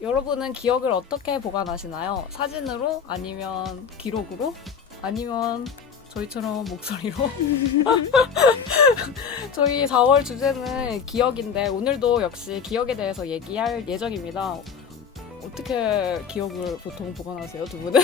여러분은 기억을 어떻게 보관하시나요? 사진으로? 아니면 기록으로? 아니면 저희처럼 목소리로? 저희 4월 주제는 기억인데 오늘도 역시 기억에 대해서 얘기할 예정입니다. 어떻게 기억을 보통 보관하세요, 두 분은?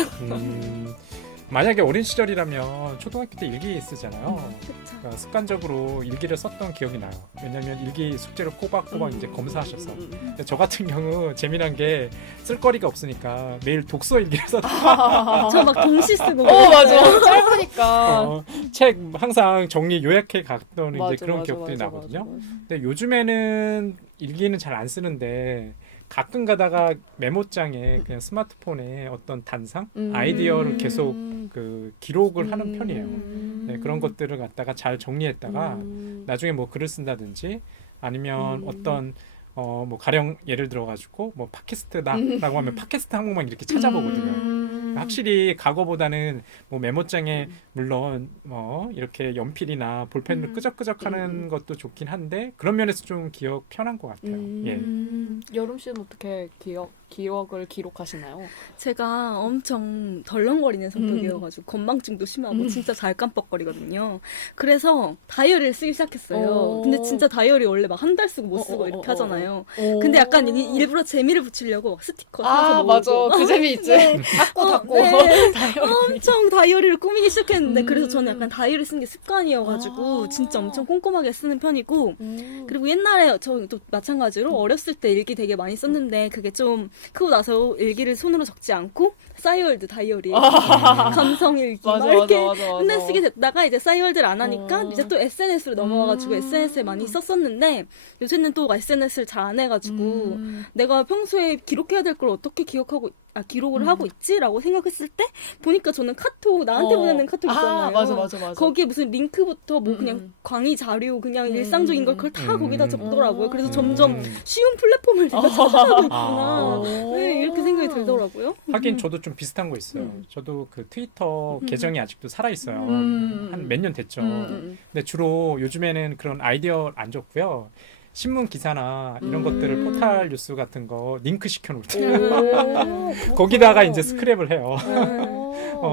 만약에 어린 시절이라면 초등학교 때 일기 쓰잖아요. 그쵸. 그러니까 습관적으로 일기를 썼던 기억이 나요. 왜냐면 일기 숙제를 꼬박꼬박 이제 검사하셔서. 근데 저 같은 경우 재미난 게 쓸거리가 없으니까 매일 독서 일기를 썼던 저 막 동시 쓰고 맞아. 짧으니까. 책 항상 정리 요약해 갔던 이제 맞아, 그런 맞아, 기억들이 맞아, 나거든요. 맞아. 근데 요즘에는 일기는 잘 안 쓰는데 가끔 가다가 메모장에 그냥 스마트폰에 어떤 단상, 아이디어를 계속 그 기록을 하는 편이에요. 네, 그런 것들을 갖다가 잘 정리했다가 나중에 뭐 글을 쓴다든지 아니면 어떤 뭐 가령 예를 들어 가지고 뭐 팟캐스트다라고 하면 팟캐스트 항목만 이렇게 찾아보거든요. 확실히 과거보다는 뭐 메모장에 물론 뭐 이렇게 연필이나 볼펜으로 끄적끄적하는 것도 좋긴 한데 그런 면에서 좀 기억 편한 것 같아요. 예. 여름 씨는 어떻게 기억을 기록하시나요? 제가 엄청 덜렁거리는 성격이어가지고 건망증도 심하고 진짜 잘 깜빡거리거든요. 그래서 다이어리를 쓰기 시작했어요. 근데 진짜 다이어리 원래 막 한 달 쓰고 못 쓰고 이렇게 하잖아요. 근데 약간 일부러 재미를 붙이려고 막 스티커 사서 맞아. 모으고. 그 재미 있지. 네. 닫고. 네. 다이어리. 엄청 다이어리를 꾸미기 시작했는데 그래서 저는 약간 다이어리 쓰는 게 습관이어가지고 진짜 엄청 꼼꼼하게 쓰는 편이고 그리고 옛날에 저도 마찬가지로 어렸을 때 일기 되게 많이 썼는데 그게 좀 크고 나서 일기를 손으로 적지 않고 싸이월드 다이어리 감성 일기 막 이렇게 맨날 쓰게 됐다가 이제 싸이월드를 안 하니까 이제 또 SNS로 넘어와가지고 SNS에 많이 썼었는데 요새는 또 SNS를 잘 안 해가지고 내가 평소에 기록해야 될 걸 어떻게 기록을 하고 있지라고 생각했을 때 보니까 저는 카톡 나한테 보내는 카톡 있잖아요. 맞아. 거기에 무슨 링크부터 뭐 그냥 강의 자료 그냥 일상적인 걸 그걸 다 거기다 적더라고요. 그래서 점점 쉬운 플랫폼을 내가 찾아가고 있구나. 네, 이렇게 생각이 들더라고요. 하긴 저도 좀 비슷한 거 있어요. 저도 그 트위터 계정이 아직도 살아 있어요. 한 몇 년 됐죠. 근데 주로 요즘에는 그런 아이디어 안 적고요. 신문 기사나 이런 것들을 포탈 뉴스 같은 거 링크 시켜놓거든요. 거기다가 이제 스크랩을 해요.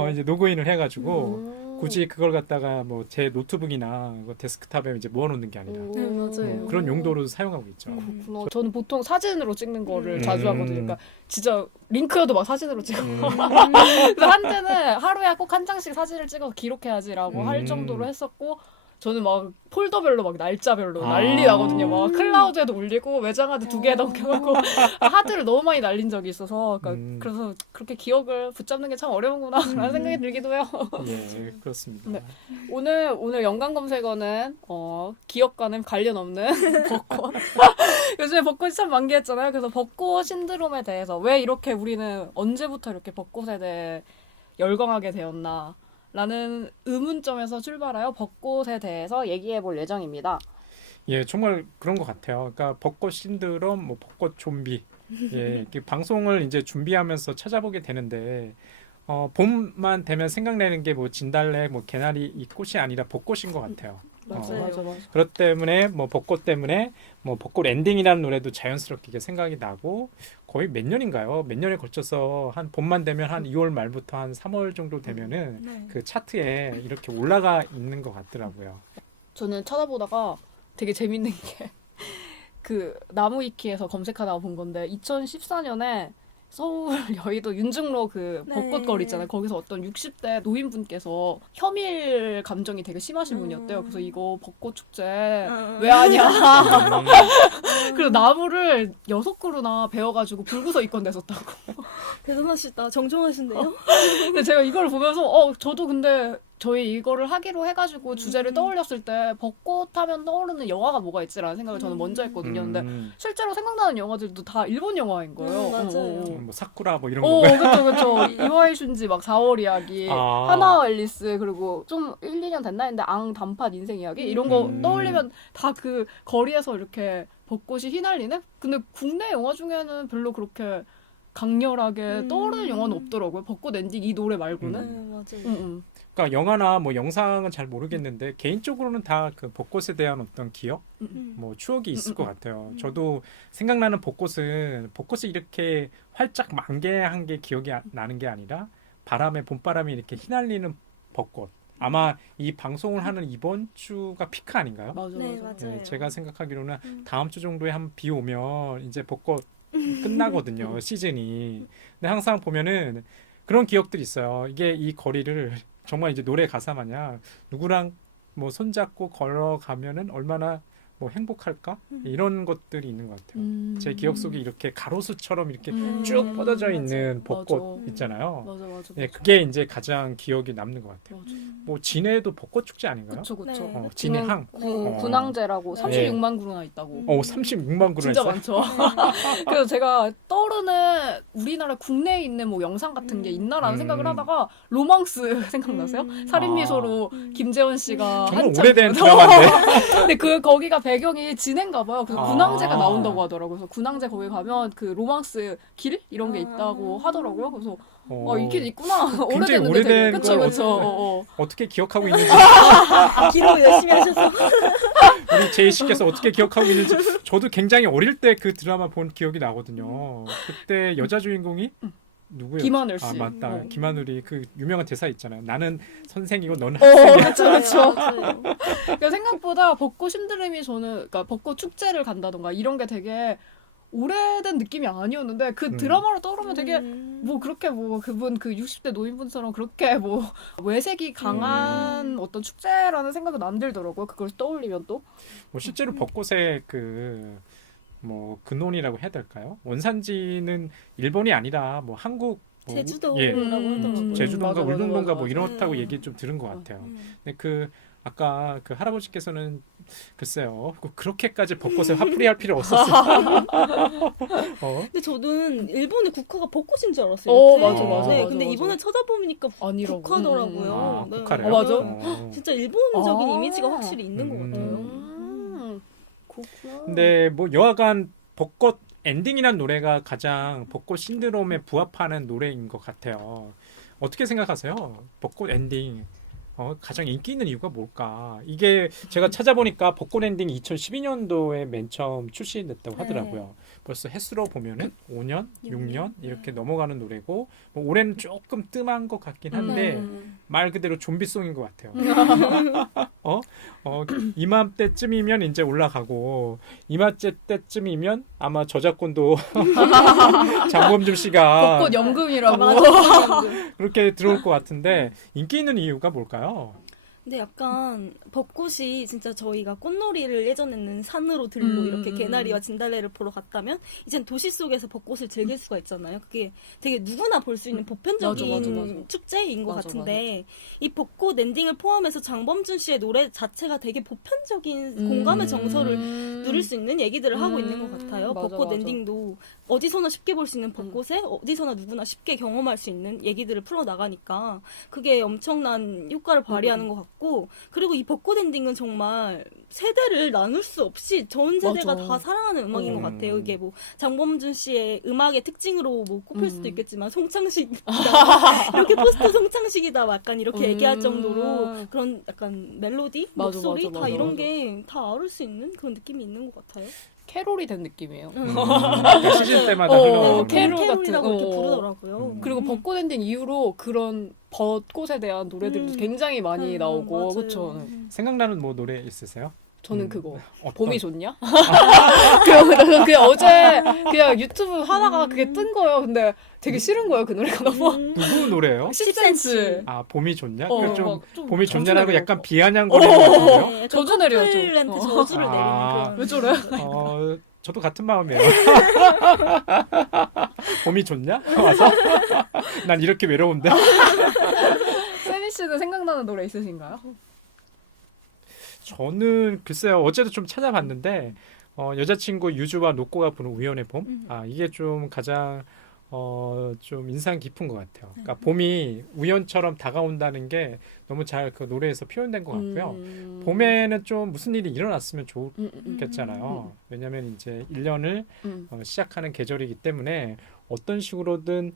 이제 로그인을 해가지고 굳이 그걸 갖다가 뭐 제 노트북이나 데스크탑에 이제 모아놓는 게 아니라 네, 맞아요. 그런 용도로 사용하고 있죠. 그렇구나. 저는 보통 사진으로 찍는 거를 자주 하거든요. 그러니까 진짜 링크여도 막 사진으로 찍어. 그래서 한때는 하루에 꼭 한 장씩 사진을 찍어서 기록해야지라고 할 정도로 했었고 저는 막 폴더별로 막 날짜별로 난리 나거든요. 막 클라우드에도 올리고 외장하드 2개 넘겨놓고 하드를 너무 많이 날린 적이 있어서 그래서 그렇게 기억을 붙잡는 게 참 어려운구나 라는 생각이 들기도 해요. 예, 그렇습니다. 네. 오늘 연관 검색어는 기억과는 관련 없는 벚꽃. 요즘에 벚꽃이 참 만개했잖아요. 그래서 벚꽃 신드롬에 대해서 왜 이렇게 우리는 언제부터 이렇게 벚꽃에 대해 열광하게 되었나 라는 의문점에서 출발하여 벚꽃에 대해서 얘기해 볼 예정입니다. 예, 정말 그런 것 같아요. 그러니까 벚꽃 신드롬, 뭐 벚꽃 좀비. 예, 이렇게 방송을 이제 준비하면서 찾아보게 되는데 봄만 되면 생각나는 게 뭐 진달래, 뭐 개나리 이 꽃이 아니라 벚꽃인 것 같아요. 맞아. 그렇기 때문에 뭐 벚꽃 때문에 뭐 벚꽃 엔딩이라는 노래도 자연스럽게 이게 생각이 나고 거의 몇 년인가요? 몇 년에 걸쳐서 한 봄만 되면 한 2월 말부터 한 3월 정도 되면은 그 차트에 이렇게 올라가 있는 것 같더라고요. 저는 찾아보다가 되게 재밌는 게 그 나무위키에서 검색하다가 본 건데 2014년에 서울 여의도 윤중로 그 벚꽃 거리 있잖아요. 거기서 어떤 60대 노인분께서 혐일 감정이 되게 심하신 분이었대요. 그래서 이거 벚꽃 축제 왜 하냐. 그래서 나무를 6그루나 베어가지고 불구서 입건 냈었다고. 대단하시다. 정정하신데요? 근데 제가 이걸 보면서 저도 근데 저희 이거를 하기로 해가지고 주제를 떠올렸을 때 벚꽃 하면 떠오르는 영화가 뭐가 있지라는 생각을 저는 먼저 했거든요. 근데 실제로 생각나는 영화들도 다 일본 영화인 거예요. 맞아요. 뭐 사쿠라 뭐 이런 거. 그쵸. 이와이 슌지 막 4월 이야기, 하나와 앨리스 그리고 좀 1, 2년 됐나 했는데 앙 단팥 인생 이야기 이런 거 떠올리면 다 그 거리에서 이렇게 벚꽃이 휘날리는? 근데 국내 영화 중에는 별로 그렇게 강렬하게 떠오르는 영화는 없더라고요. 벚꽃 엔딩 이 노래 말고는. 네, 맞아요. 응. 그러니까 영화나 뭐 영상은 잘 모르겠는데 개인적으로는 다 그 벚꽃에 대한 어떤 기억, 뭐 추억이 있을 것 같아요. 저도 생각나는 벚꽃이 이렇게 활짝 만개한 게 기억이 나는 게 아니라 봄바람이 이렇게 휘날리는 벚꽃. 아마 이 방송을 하는 이번 주가 피크 아닌가요? 맞아, 네, 맞아. 맞아요. 네, 제가 생각하기로는 다음 주 정도에 한 비 오면 이제 벚꽃 끝나거든요, 시즌이. 근데 항상 보면은 그런 기억들이 있어요. 이게 이 거리를 정말 이제 노래 가사 마냥 누구랑 뭐 손잡고 걸어가면은 얼마나 뭐 행복할까? 이런 것들이 있는 것 같아요. 제 기억 속에 이렇게 가로수처럼 이렇게 쭉 뻗어져 있는 벚꽃 맞아. 있잖아요. 맞아. 네, 그게 이제 가장 기억이 남는 것 같아요. 맞아. 뭐 진해도 벚꽃 축제 아닌가요? 그쵸. 네. 진해항. 군항제라고 네. 36만 그루나 있다고. 36만 그루 진짜 했어요. 많죠. 그래서 제가 떠오르는 우리나라 국내에 있는 뭐 영상 같은 게 있나라는 생각을 하다가 로망스 생각나세요? 살인미소로 김재원 씨가 정말 한참 오래된 드라마인데. 근데 거기가 배경이 진해인가 봐요. 그래서 아. 군항제가 나온다고 하더라고요. 그래서 군항제 거기 가면 그 로망스 길 이런 게 있다고 하더라고요. 그래서 이게 있구나. 굉장히 오래됐는데 되게. 오래된 그쵸. 걸 어떻게 기억하고 있는지 기록 열심히 하셔서. 우리 제이 씨께서 어떻게 기억하고 있는지 저도 굉장히 어릴 때 그 드라마 본 기억이 나거든요. 그때 여자 주인공이 누구예요? 김하늘 씨. 아 맞다. 김하늘이 그 유명한 대사 있잖아요. 나는 선생이고 너는 그렇죠, 학생이야. 맞아요. 그러니까 생각보다 벚꽃 신드림이 저는 그러니까 벚꽃 축제를 간다던가 이런 게 되게 오래된 느낌이 아니었는데 그 드라마로 떠오르면 되게 뭐 그렇게 뭐 그분 그 60대 노인분처럼 그렇게 뭐 외색이 강한 어떤 축제라는 생각은 안 들더라고요. 그걸 떠올리면 또. 뭐 실제로 벚꽃의 그 뭐 근원이라고 해야 될까요? 원산지는 일본이 아니라 뭐 한국 뭐 제주도라고 예, 하더라고요. 제주도인가 맞아, 울릉도인가 맞아, 뭐 맞아. 이렇다고 네. 얘기 좀 들은 것 같아요. 음. 근데 그 아까 그 할아버지께서는 글쎄요, 그렇게까지 벚꽃에 화풀이할 필요 없었어요. 근데 저는 일본의 국화가 벚꽃인 줄 알았어요. 맞아, 맞아, 네, 맞아, 근데 맞아. 이번에 찾아보니까 아니라고. 국화더라고요. 아, 네. 국화래요? 맞아. 진짜 일본적인 아. 이미지가 확실히 있는 것 같아요. 그렇구나. 근데 뭐 여하간 벚꽃 엔딩이란 노래가 가장 벚꽃 신드롬에 부합하는 노래인 것 같아요. 어떻게 생각하세요? 벚꽃 엔딩 가장 인기 있는 이유가 뭘까? 이게 제가 찾아보니까 벚꽃 엔딩 2012년도에 맨 처음 출시됐다고 하더라고요. 벌써 횟수로 보면은 5년, 6년 이렇게 넘어가는 노래고 뭐 올해는 조금 뜸한 것 같긴 한데 말 그대로 좀비송인 것 같아요. 이맘때쯤이면 이제 올라가고 이맘때 때쯤이면 아마 저작권도 장범준 씨가 벚꽃 연금이라고. 그렇게 들어올 것 같은데 인기 있는 이유가 뭘까요? 근데 약간 벚꽃이 진짜 저희가 꽃놀이를 예전에는 산으로 들로 이렇게 개나리와 진달래를 보러 갔다면 이젠 도시 속에서 벚꽃을 즐길 수가 있잖아요. 그게 되게 누구나 볼 수 있는 보편적인 맞아. 축제인 것 맞아, 같은데 이 벚꽃 엔딩을 포함해서 장범준 씨의 노래 자체가 되게 보편적인 공감의 정서를 누릴 수 있는 얘기들을 하고 있는 것 같아요. 맞아, 벚꽃 맞아. 엔딩도 어디서나 쉽게 볼 수 있는 벚꽃에 어디서나 누구나 쉽게 경험할 수 있는 얘기들을 풀어나가니까 그게 엄청난 효과를 발휘하는 것 같고 그리고 이 벚꽃 엔딩은 정말 세대를 나눌 수 없이 전 세대가 맞아. 다 사랑하는 음악인 것 같아요. 이게 뭐 장범준 씨의 음악의 특징으로 뭐 꼽힐 수도 있겠지만 송창식이다 이렇게 포스트 송창식이다 약간 이렇게 얘기할 정도로 그런 약간 멜로디, 맞아, 목소리 맞아, 다 맞아, 이런 맞아. 게 다 아울 수 있는 그런 느낌이 있는 것 같아요. 캐롤이 된 느낌이에요. 시즌 때마다 어, 흘러나오는 캐롤 캐롤이라고 같은, 이렇게 부르더라고요. 그리고 벚꽃 엔딩 이후로 그런 벚꽃에 대한 노래들도 굉장히 많이 나오고 맞아요. 그렇죠. 생각나는 뭐 노래 있으세요? 저는 그거 어떤? 봄이 좋냐? 그냥 어제 그냥 유튜브 하다가 그게 뜬 거예요. 근데 되게 싫은 거예요. 그 노래가 너무 누구 노래예요? 10cm. 아 봄이 좋냐? 어, 좀 막 좀 봄이 좋냐라고 저주내려. 약간 비아냥거리는 것 같아요. 네, 저주 내려요, 좀. 커플한테 저주를 내리는 아. 그런. 왜 저래? 저도 같은 마음이에요. 봄이 좋냐? 와서 난 이렇게 외로운데. 세미 씨는 생각나는 노래 있으신가요? 저는 글쎄요 어제도 좀 찾아봤는데 여자친구 유주와 노꼬가 부른 우연의 봄. 이게 좀 가장 좀 인상 깊은 것 같아요. 그러니까 봄이 우연처럼 다가온다는 게 너무 잘 그 노래에서 표현된 것 같고요. 봄에는 좀 무슨 일이 일어났으면 좋겠잖아요. 왜냐하면 이제 1년을 시작하는 계절이기 때문에 어떤 식으로든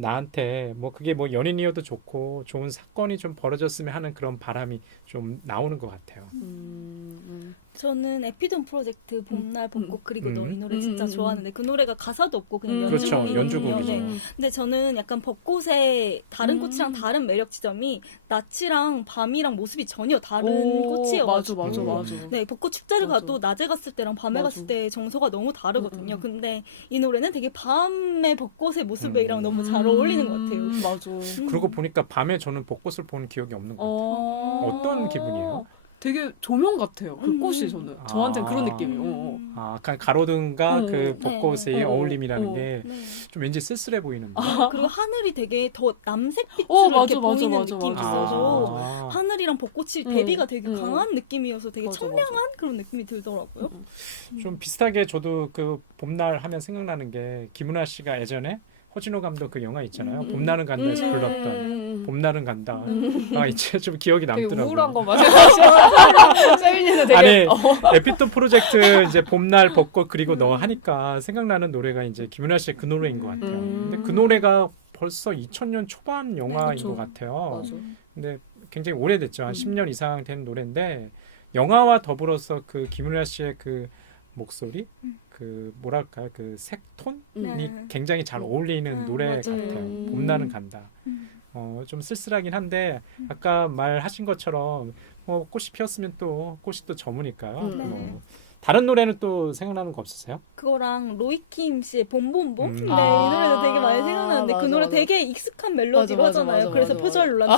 나한테 뭐 그게 뭐 연인이어도 좋고 좋은 사건이 좀 벌어졌으면 하는 그런 바람이 좀 나오는 것 같아요. 저는 에피돈 프로젝트 봄날 벚꽃 그리고 너 이 노래 진짜 좋아하는데 그 노래가 가사도 없고 그냥 그렇죠. 연주곡이거든요. 연주곡이죠. 네. 근데 저는 약간 벚꽃의 다른 꽃이랑 다른 매력 지점이 낮이랑 밤이랑 모습이 전혀 다른 꽃이어가지고 맞아. 네, 벚꽃 축제를 맞아. 가도 낮에 갔을 때랑 밤에 맞아. 갔을 때 정서가 너무 다르거든요. 근데 이 노래는 되게 밤의 벚꽃의 모습이랑 너무 잘 어울리는 것 같아요. 맞아. 그러고 보니까 밤에 저는 벚꽃을 보는 기억이 없는 것 같아요. 어떤 기분이에요? 되게 조명 같아요. 그 꽃이 저한테는 그런 느낌이에요. 약간 가로등과 그 네. 벚꽃의 어울림이라는 게 네. 좀 왠지 쓸쓸해 보이는데. 그리고 하늘이 되게 더 남색빛으로 이렇게 보이는 느낌이 있어서 하늘이랑 벚꽃이 대비가 되게 강한 느낌이어서 되게 청량한 그런 느낌이 들더라고요. 좀 비슷하게 저도 그 봄날 하면 생각나는 게 김은아 씨가 예전에 허진호 감독 그 영화 있잖아요. 봄날은 간다에서 불렀던 봄날은 간다. 이제 좀 기억이 되게 남더라고요. 우울한 거 맞아요. 세민이는 되게 아니 에피톤 프로젝트 이제 봄날 벚꽃 그리고 너 하니까 생각나는 노래가 이제 김은아 씨의 그 노래인 것 같아요. 근데 그 노래가 벌써 2000년 초반 영화인 그쵸. 것 같아요. 맞아. 근데 굉장히 오래됐죠. 한 10년 이상 된 노래인데 영화와 더불어서 그 김은아 씨의 그 목소리, 그 뭐랄까요, 그 색톤이 굉장히 잘 어울리는 노래 맞아요. 같아요. 봄날은 간다. 좀 쓸쓸하긴 한데 아까 말하신 것처럼 꽃이 피었으면 또 꽃이 또 저무니까요. 다른 노래는 또 생각나는 거 없으세요? 그거랑 로이킴 씨의 봄봄봄? 네, 이 아, 노래도 되게 많이 생각나는데 그 맞아, 노래 맞아. 되게 익숙한 멜로디로 맞아, 하잖아요. 맞아, 그래서 맞아, 표절 논란도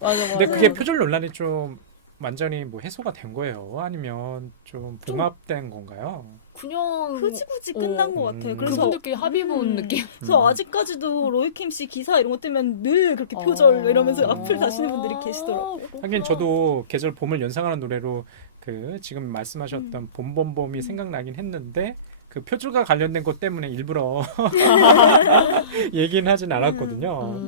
맞아. 근데 그게 표절 논란이 좀 완전히 뭐 해소가 된 거예요? 아니면 좀 봉합된 건가요? 그냥 흐지부지 끝난 것 같아요. 그래서 그분들끼리 합의 본 느낌. 그래서 아직까지도 로이킴 씨 기사 이런 것 뜨면 늘 그렇게 표절 이러면서 악플 다시는 분들이 계시더라고요. 하긴 저도 계절 봄을 연상하는 노래로 그 지금 말씀하셨던 봄봄봄이 생각나긴 했는데 그 표절과 관련된 것 때문에 일부러 얘기는 하진 않았거든요.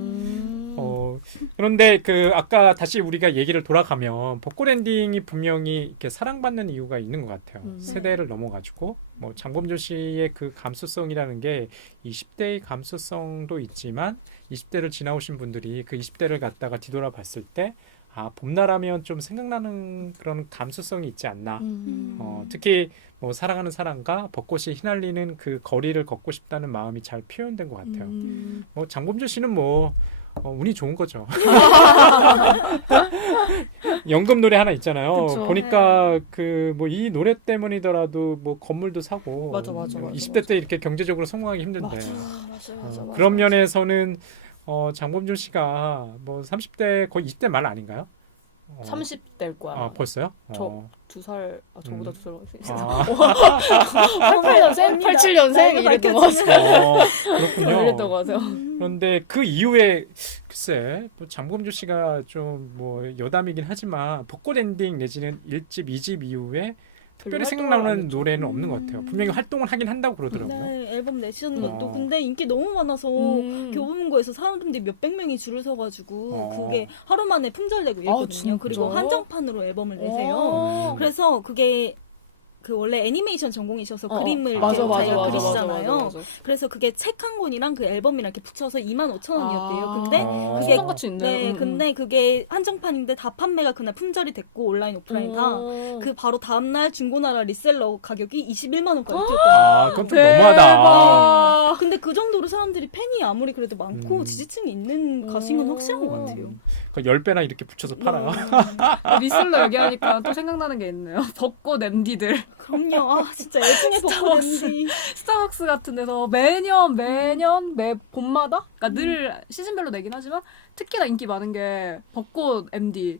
그런데 그 아까 다시 우리가 얘기를 돌아가면 벚꽃 엔딩이 분명히 이렇게 사랑받는 이유가 있는 것 같아요. 세대를 넘어가지고 뭐 장범준 씨의 그 감수성이라는 게 20대의 감수성도 있지만 20대를 지나오신 분들이 그 20대를 갖다가 뒤돌아봤을 때 봄날하면 좀 생각나는 그런 감수성이 있지 않나. 특히 뭐 사랑하는 사람과 벚꽃이 휘날리는 그 거리를 걷고 싶다는 마음이 잘 표현된 것 같아요. 뭐 장범준 씨는 뭐 운이 좋은 거죠. 연금 노래 하나 있잖아요. 그쵸. 보니까 그 뭐 이 노래 때문이더라도 뭐 건물도 사고 맞아. 20대 때 이렇게 경제적으로 성공하기 힘든데 맞아요. 그런 면에서는 장범준 씨가 뭐 30대 거의 20대 말 아닌가요? 30대일 거야. 벌써요? 저 2살, 저보다 2살 어리세요. 아, 88년생, 87년생 이랬던 것 같아요. 그렇군요. 이랬던 것 같아요. 그런데 그 이후에 글쎄 뭐 장범준 씨가 좀 뭐 여담이긴 하지만 벚꽃 엔딩 내지는 1집, 2집 이후에 특별히 생각나는 노래는 없는 것 같아요. 분명히 활동을 하긴 한다고 그러더라고요. 네, 앨범 내시는 것도 근데 인기 너무 많아서 교보문고에서 사람들이 몇백 명이 줄을 서가지고 그게 하루 만에 품절되고 이랬거든요. 진짜? 그리고 한정판으로 앨범을 내세요. 그래서 그게 그 원래 애니메이션 전공이셔서 그림을 이렇게 자기가 그리시잖아요. 맞아. 그래서 그게 책 한 권이랑 그 앨범이랑 이렇게 붙여서 25,000원이었대요. 근데 그게 같이 있네. 네, 근데 그게 한정판인데 다 판매가 그날 품절이 됐고 온라인 오프라인 다 그 바로 다음 날 중고나라 리셀러 가격이 21만 원까지 뛰었다. 그건 좀 너무하다. 근데 그 정도로 사람들이 팬이 아무리 그래도 많고 지지층이 있는 가수인 건 확실한 것 같아요. 그 10배나 이렇게 붙여서 팔아요. 리셀러 얘기하니까 또 생각나는 게 있네요. 벚꽃 MD들. 그럼요. 진짜 애증의 벚꽃 MD. 스타벅스 같은 데서 매 봄마다 그러니까 늘 시즌별로 내긴 하지만 특히나 인기 많은 게 벚꽃 MD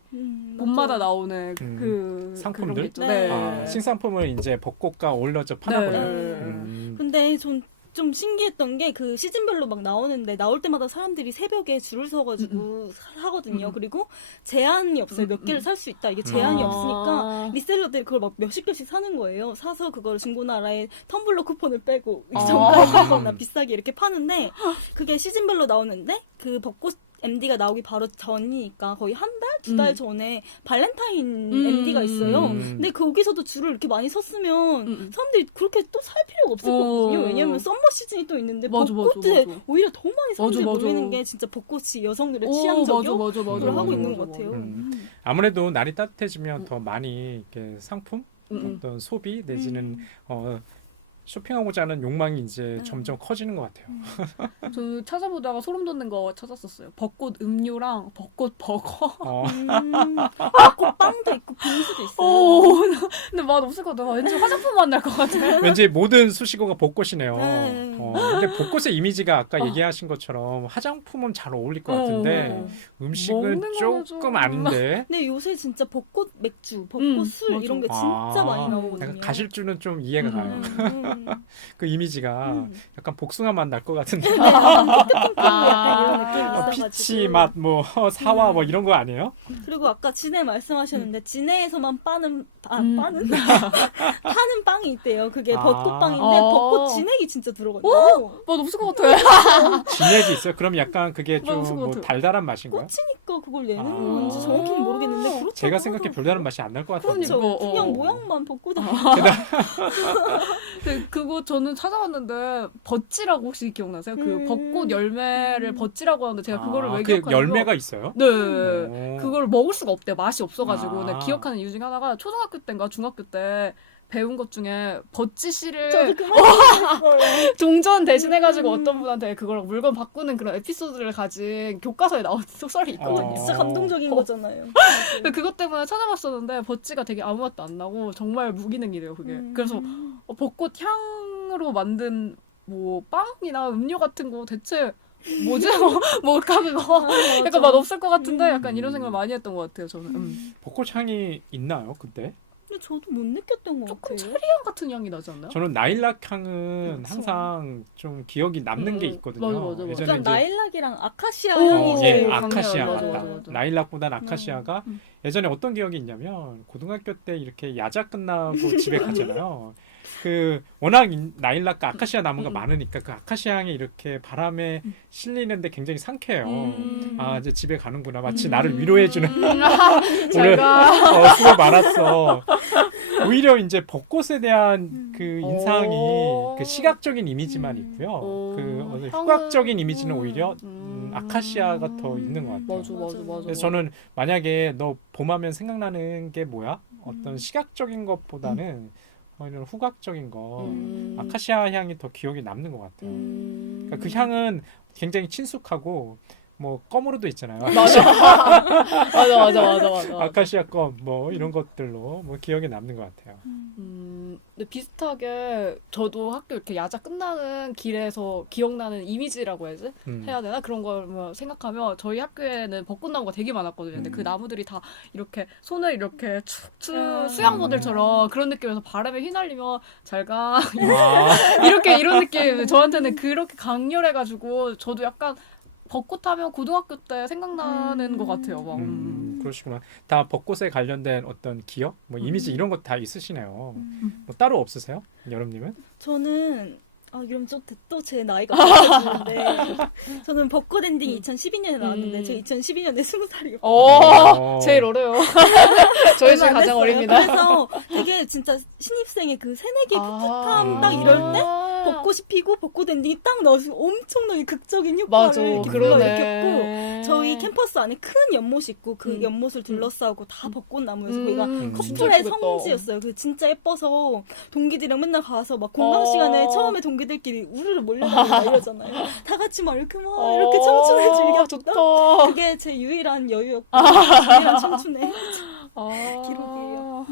봄마다 나오는 그 상품들? 그런 게 있죠. 네. 네. 신상품을 이제 벚꽃과 어울려져 파나 보네요. 근데 전 좀 신기했던 게 그 시즌별로 막 나오는데 나올 때마다 사람들이 새벽에 줄을 서가지고 사거든요. 그리고 제한이 없어요. 몇 개를 살 수 있다. 이게 제한이 없으니까 리셀러들이 그걸 막 몇십 개씩 사는 거예요. 사서 그걸 중고나라에 텀블러 쿠폰을 빼고 정가에 팔거나 비싸게 이렇게 파는데 그게 시즌별로 나오는데 그 벚꽃 MD가 나오기 바로 전이니까 거의 한 달? 두 달 전에 발렌타인 MD가 있어요. 근데 거기서도 줄을 이렇게 많이 섰으면 사람들이 그렇게 또 살 필요가 없을 거거든요. 왜냐면 썸머 시즌이 또 있는데 맞아, 벚꽃에 맞아. 오히려 더 많이 사람들이 맞아. 모이는 게 진짜 벚꽃이 여성들의 취향적이요? 맞아. 그걸 하고 있는 것 같아요. 아무래도 날이 따뜻해지면 더 많이 이렇게 상품, 어떤 소비 내지는 쇼핑하고자 하는 욕망이 이제 점점 커지는 것 같아요. 저 찾아보다가 소름 돋는 거 찾았었어요. 벚꽃 음료랑 벚꽃 버거. 벚꽃 빵도 있고 빙수도 있어요. 근데 맛 없을 것 같아. 왠지 화장품 맛 날 것 같아. 왠지 모든 수식어가 벚꽃이네요. 네. 근데 벚꽃의 이미지가 아까 얘기하신 것처럼 화장품은 잘 어울릴 것 같은데 음식은 먹는 거는 조금 좀- 아닌데 근데 요새 진짜 벚꽃 맥주, 벚꽃 술 맞아. 이런 게 진짜 많이 나오거든요. 약간 가실주는 좀 이해가 가요. 그 이미지가 약간 복숭아 맛 날 것 같은데 약간 이런 느낌이 있어가지고. 피치 맛, 뭐 사와 뭐 이런 거 아니에요? 그리고 아까 진해 말씀하셨는데 진해에서만 파는 파는 빵이 있대요. 그게 벚꽃빵인데 벚꽃 진액이 진짜 들어가요. 맛 없을 것 같아. 진액이 있어요? 그럼 약간 그게 좀 무슨 것 뭐 같아요. 달달한 맛인가요? 꽃이니까 그걸 내는 건지 정확히는 모르겠는데 그렇다고 제가 생각해 하더라고요. 별다른 맛이 안 날 것 같은데. 그렇죠. 그러니까, 그냥 모양만 벚꽃 그거 저는 찾아봤는데 버찌라고 혹시 기억나세요? 그 벚꽃 열매를 버찌라고 하는데 제가 그거를 왜 그 기억하는 열매가 있어요? 네. 오. 그걸 먹을 수가 없대요. 맛이 없어가지고. 아. 근데 기억하는 이유 중에 하나가 초등학교 때인가 중학교 때 배운 것 중에 버찌 씨를 저도 그 말했어요. 동전 대신해가지고 어떤 분한테 그걸 물건 바꾸는 그런 에피소드를 가진 교과서에 나온 소설이 있거든요. 진짜 감동적인 거잖아요. 근데 그것 때문에 찾아봤었는데 버찌가 되게 아무 맛도 안 나고 정말 무기능이래요 그게. 그래서 벚꽃 향으로 만든 뭐 빵이나 음료 같은 거 대체 뭐지? 뭘까 그거? 약간 맛 없을 것 같은데 약간 이런 생각 많이 했던 것 같아요 저는. 벚꽃 향이 있나요 그때? 근데 저도 못 느꼈던 것 조금 같아요. 체리향 같은 향이 나지 않나요? 저는 나일락 향은 항상 좀 기억이 남는 게 있거든요. 맞아. 예전에 약간 이제 나일락이랑 아카시아 오, 향이 예, 제일 아카시아 강해요. 같다. 맞아. 나일락보다는 아카시아가 예전에 어떤 기억이 있냐면 고등학교 때 이렇게 야자 끝나고 집에 가잖아요. 그 워낙 나일락과 아카시아 나무가 많으니까 그 아카시아 향이 이렇게 바람에 실리는데 굉장히 상쾌해요. 아 이제 집에 가는구나. 마치 나를 위로해주는 오늘 제가 수고 많았어. 오히려 이제 벚꽃에 대한 그 인상이 오. 그 시각적인 이미지만 있고요. 오. 그 어떤 향은- 후각적인 이미지는 오히려 아카시아가 더 있는 것 같아요. 맞아. 그래서 저는 만약에 너 봄하면 생각나는 게 뭐야? 어떤 시각적인 것보다는 오히려 후각적인 거 아카시아 향이 더 기억에 남는 것 같아요. 그러니까 그 향은 굉장히 친숙하고 뭐 껌으로도 있잖아요. 맞아. 아카시아 껌 뭐 이런 것들로 뭐 기억에 남는 것 같아요. 근데 비슷하게 저도 학교 이렇게 야자 끝나는 길에서 기억나는 이미지라고 해야지? 해야 되나? 그런 걸 뭐 생각하면 저희 학교에는 벚꽃나무가 되게 많았거든요. 근데 그 나무들이 다 이렇게 손을 이렇게 축축 수양 모델처럼 그런 느낌에서 바람에 휘날리면 잘가 이렇게 이런 느낌 저한테는 그렇게 강렬해가지고 저도 약간 벚꽃 하면 고등학교 때 생각나는 것 같아요. 막. 그러시구나. 다 벚꽃에 관련된 어떤 기억, 뭐 이미지 이런 것 다 있으시네요. 뭐 따로 없으세요, 여름님은? 저는 이러면 또 제 나이가 밝아지는데 저는 벚꽃 엔딩이 2012년에 나왔는데 제가 2012년에 20살이었거든요. 제일 어려요. 저희 중에 가장 어립니다. 그래서 되게 진짜 신입생의 그 새내기 풋풋함 딱 이럴 때 벚꽃이 피고 벚꽃 엔딩이 딱 나와서 엄청나게 극적인 맞아, 효과를 이렇게 그러네. 불러일으켰고 저희 캠퍼스 안에 큰 연못이 있고 그 연못을 둘러싸고 다 벚꽃나무여서 거기가 진짜 커플의 예쁘겠다. 성지였어요. 그 진짜 예뻐서 동기들이랑 맨날 가서 막 공강 시간에 처음에 동기들끼리 우르르 몰려다니고 이러잖아요. 다 같이 막 이렇게 이렇게 청춘을 즐겼던 좋다. 그게 제 유일한 여유였고 유일한 청춘의 기록이에요.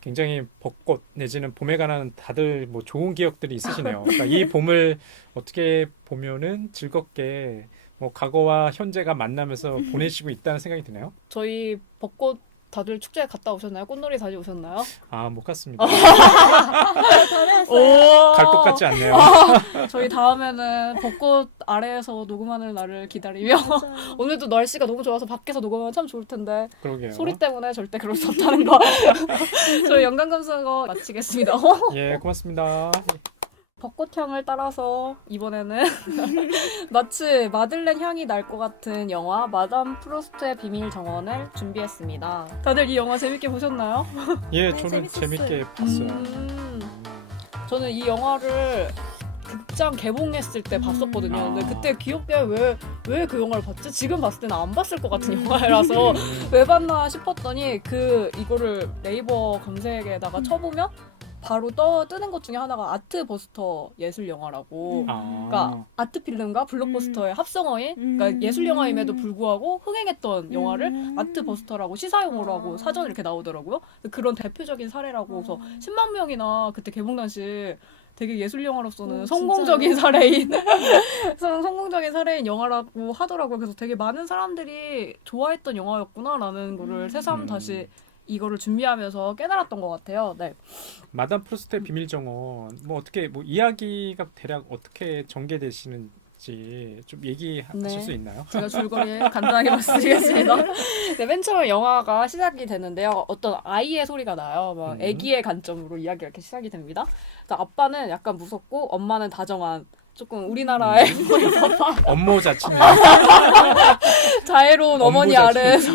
굉장히 벚꽃 내지는 봄에 관한 다들 뭐 좋은 기억들이 있으시네요. 그러니까 이 봄을 어떻게 보면은 즐겁게 뭐 과거와 현재가 만나면서 보내시고 있다는 생각이 드네요. 저희 벚꽃 다들 축제 갔다 오셨나요? 꽃놀이 다녀오셨나요? 아, 못 갔습니다. 오. 갈 것 같지 않네요. 저희 다음에는 벚꽃 아래에서 녹음하는 날을 기다리며 오늘도 날씨가 너무 좋아서 밖에서 녹음하면 참 좋을 텐데 그러게요. 소리 때문에 절대 그럴 수 없다는 거. 저희 연강감사가 마치겠습니다. 예, 고맙습니다. 벚꽃향을 따라서 이번에는 마치 마들렌 향이 날 것 같은 영화 마담 프로스트의 비밀 정원을 준비했습니다. 다들 이 영화 재밌게 보셨나요? 예, 네, 저는 재밌었어요. 재밌게 봤어요. 저는 이 영화를 극장 개봉했을 때 봤었거든요. 근데 그때 기억에 왜 그 영화를 봤지? 지금 봤을 때는 안 봤을 것 같은 영화라서 왜 봤나 싶었더니 이거를 네이버 검색에다가 쳐보면 바로 뜨는 것 중에 하나가 아트버스터 예술 영화라고. 그러니까 아트 필름과 블록버스터의 합성어인, 그러니까 예술 영화임에도 불구하고 흥행했던 영화를 아트버스터라고 시사용어라고 사전에 이렇게 나오더라고요. 그런 대표적인 사례라고. 그래서 10만 명이나 그때 개봉 당시 되게 예술 영화로서는 성공적인 사례인 성공적인 사례인 영화라고 하더라고요. 그래서 되게 많은 사람들이 좋아했던 영화였구나라는 거를 새삼 다시 이거를 준비하면서 깨달았던 것 같아요. 네. 마담 프로스트의 비밀 정원 어떻게 이야기가 대략 어떻게 전개되시는지 좀 얘기하실 네. 수 있나요? 제가 줄거리 간단하게 말씀드리겠습니다. 네, 맨 처음 영화가 시작이 되는데요. 어떤 아이의 소리가 나요. 막 아기의 관점으로 이야기가 이렇게 시작이 됩니다. 그래서 아빠는 약간 무섭고 엄마는 다정한 조금 우리나라의 업무 자체는 자애로운 어머니 자체. 아래에서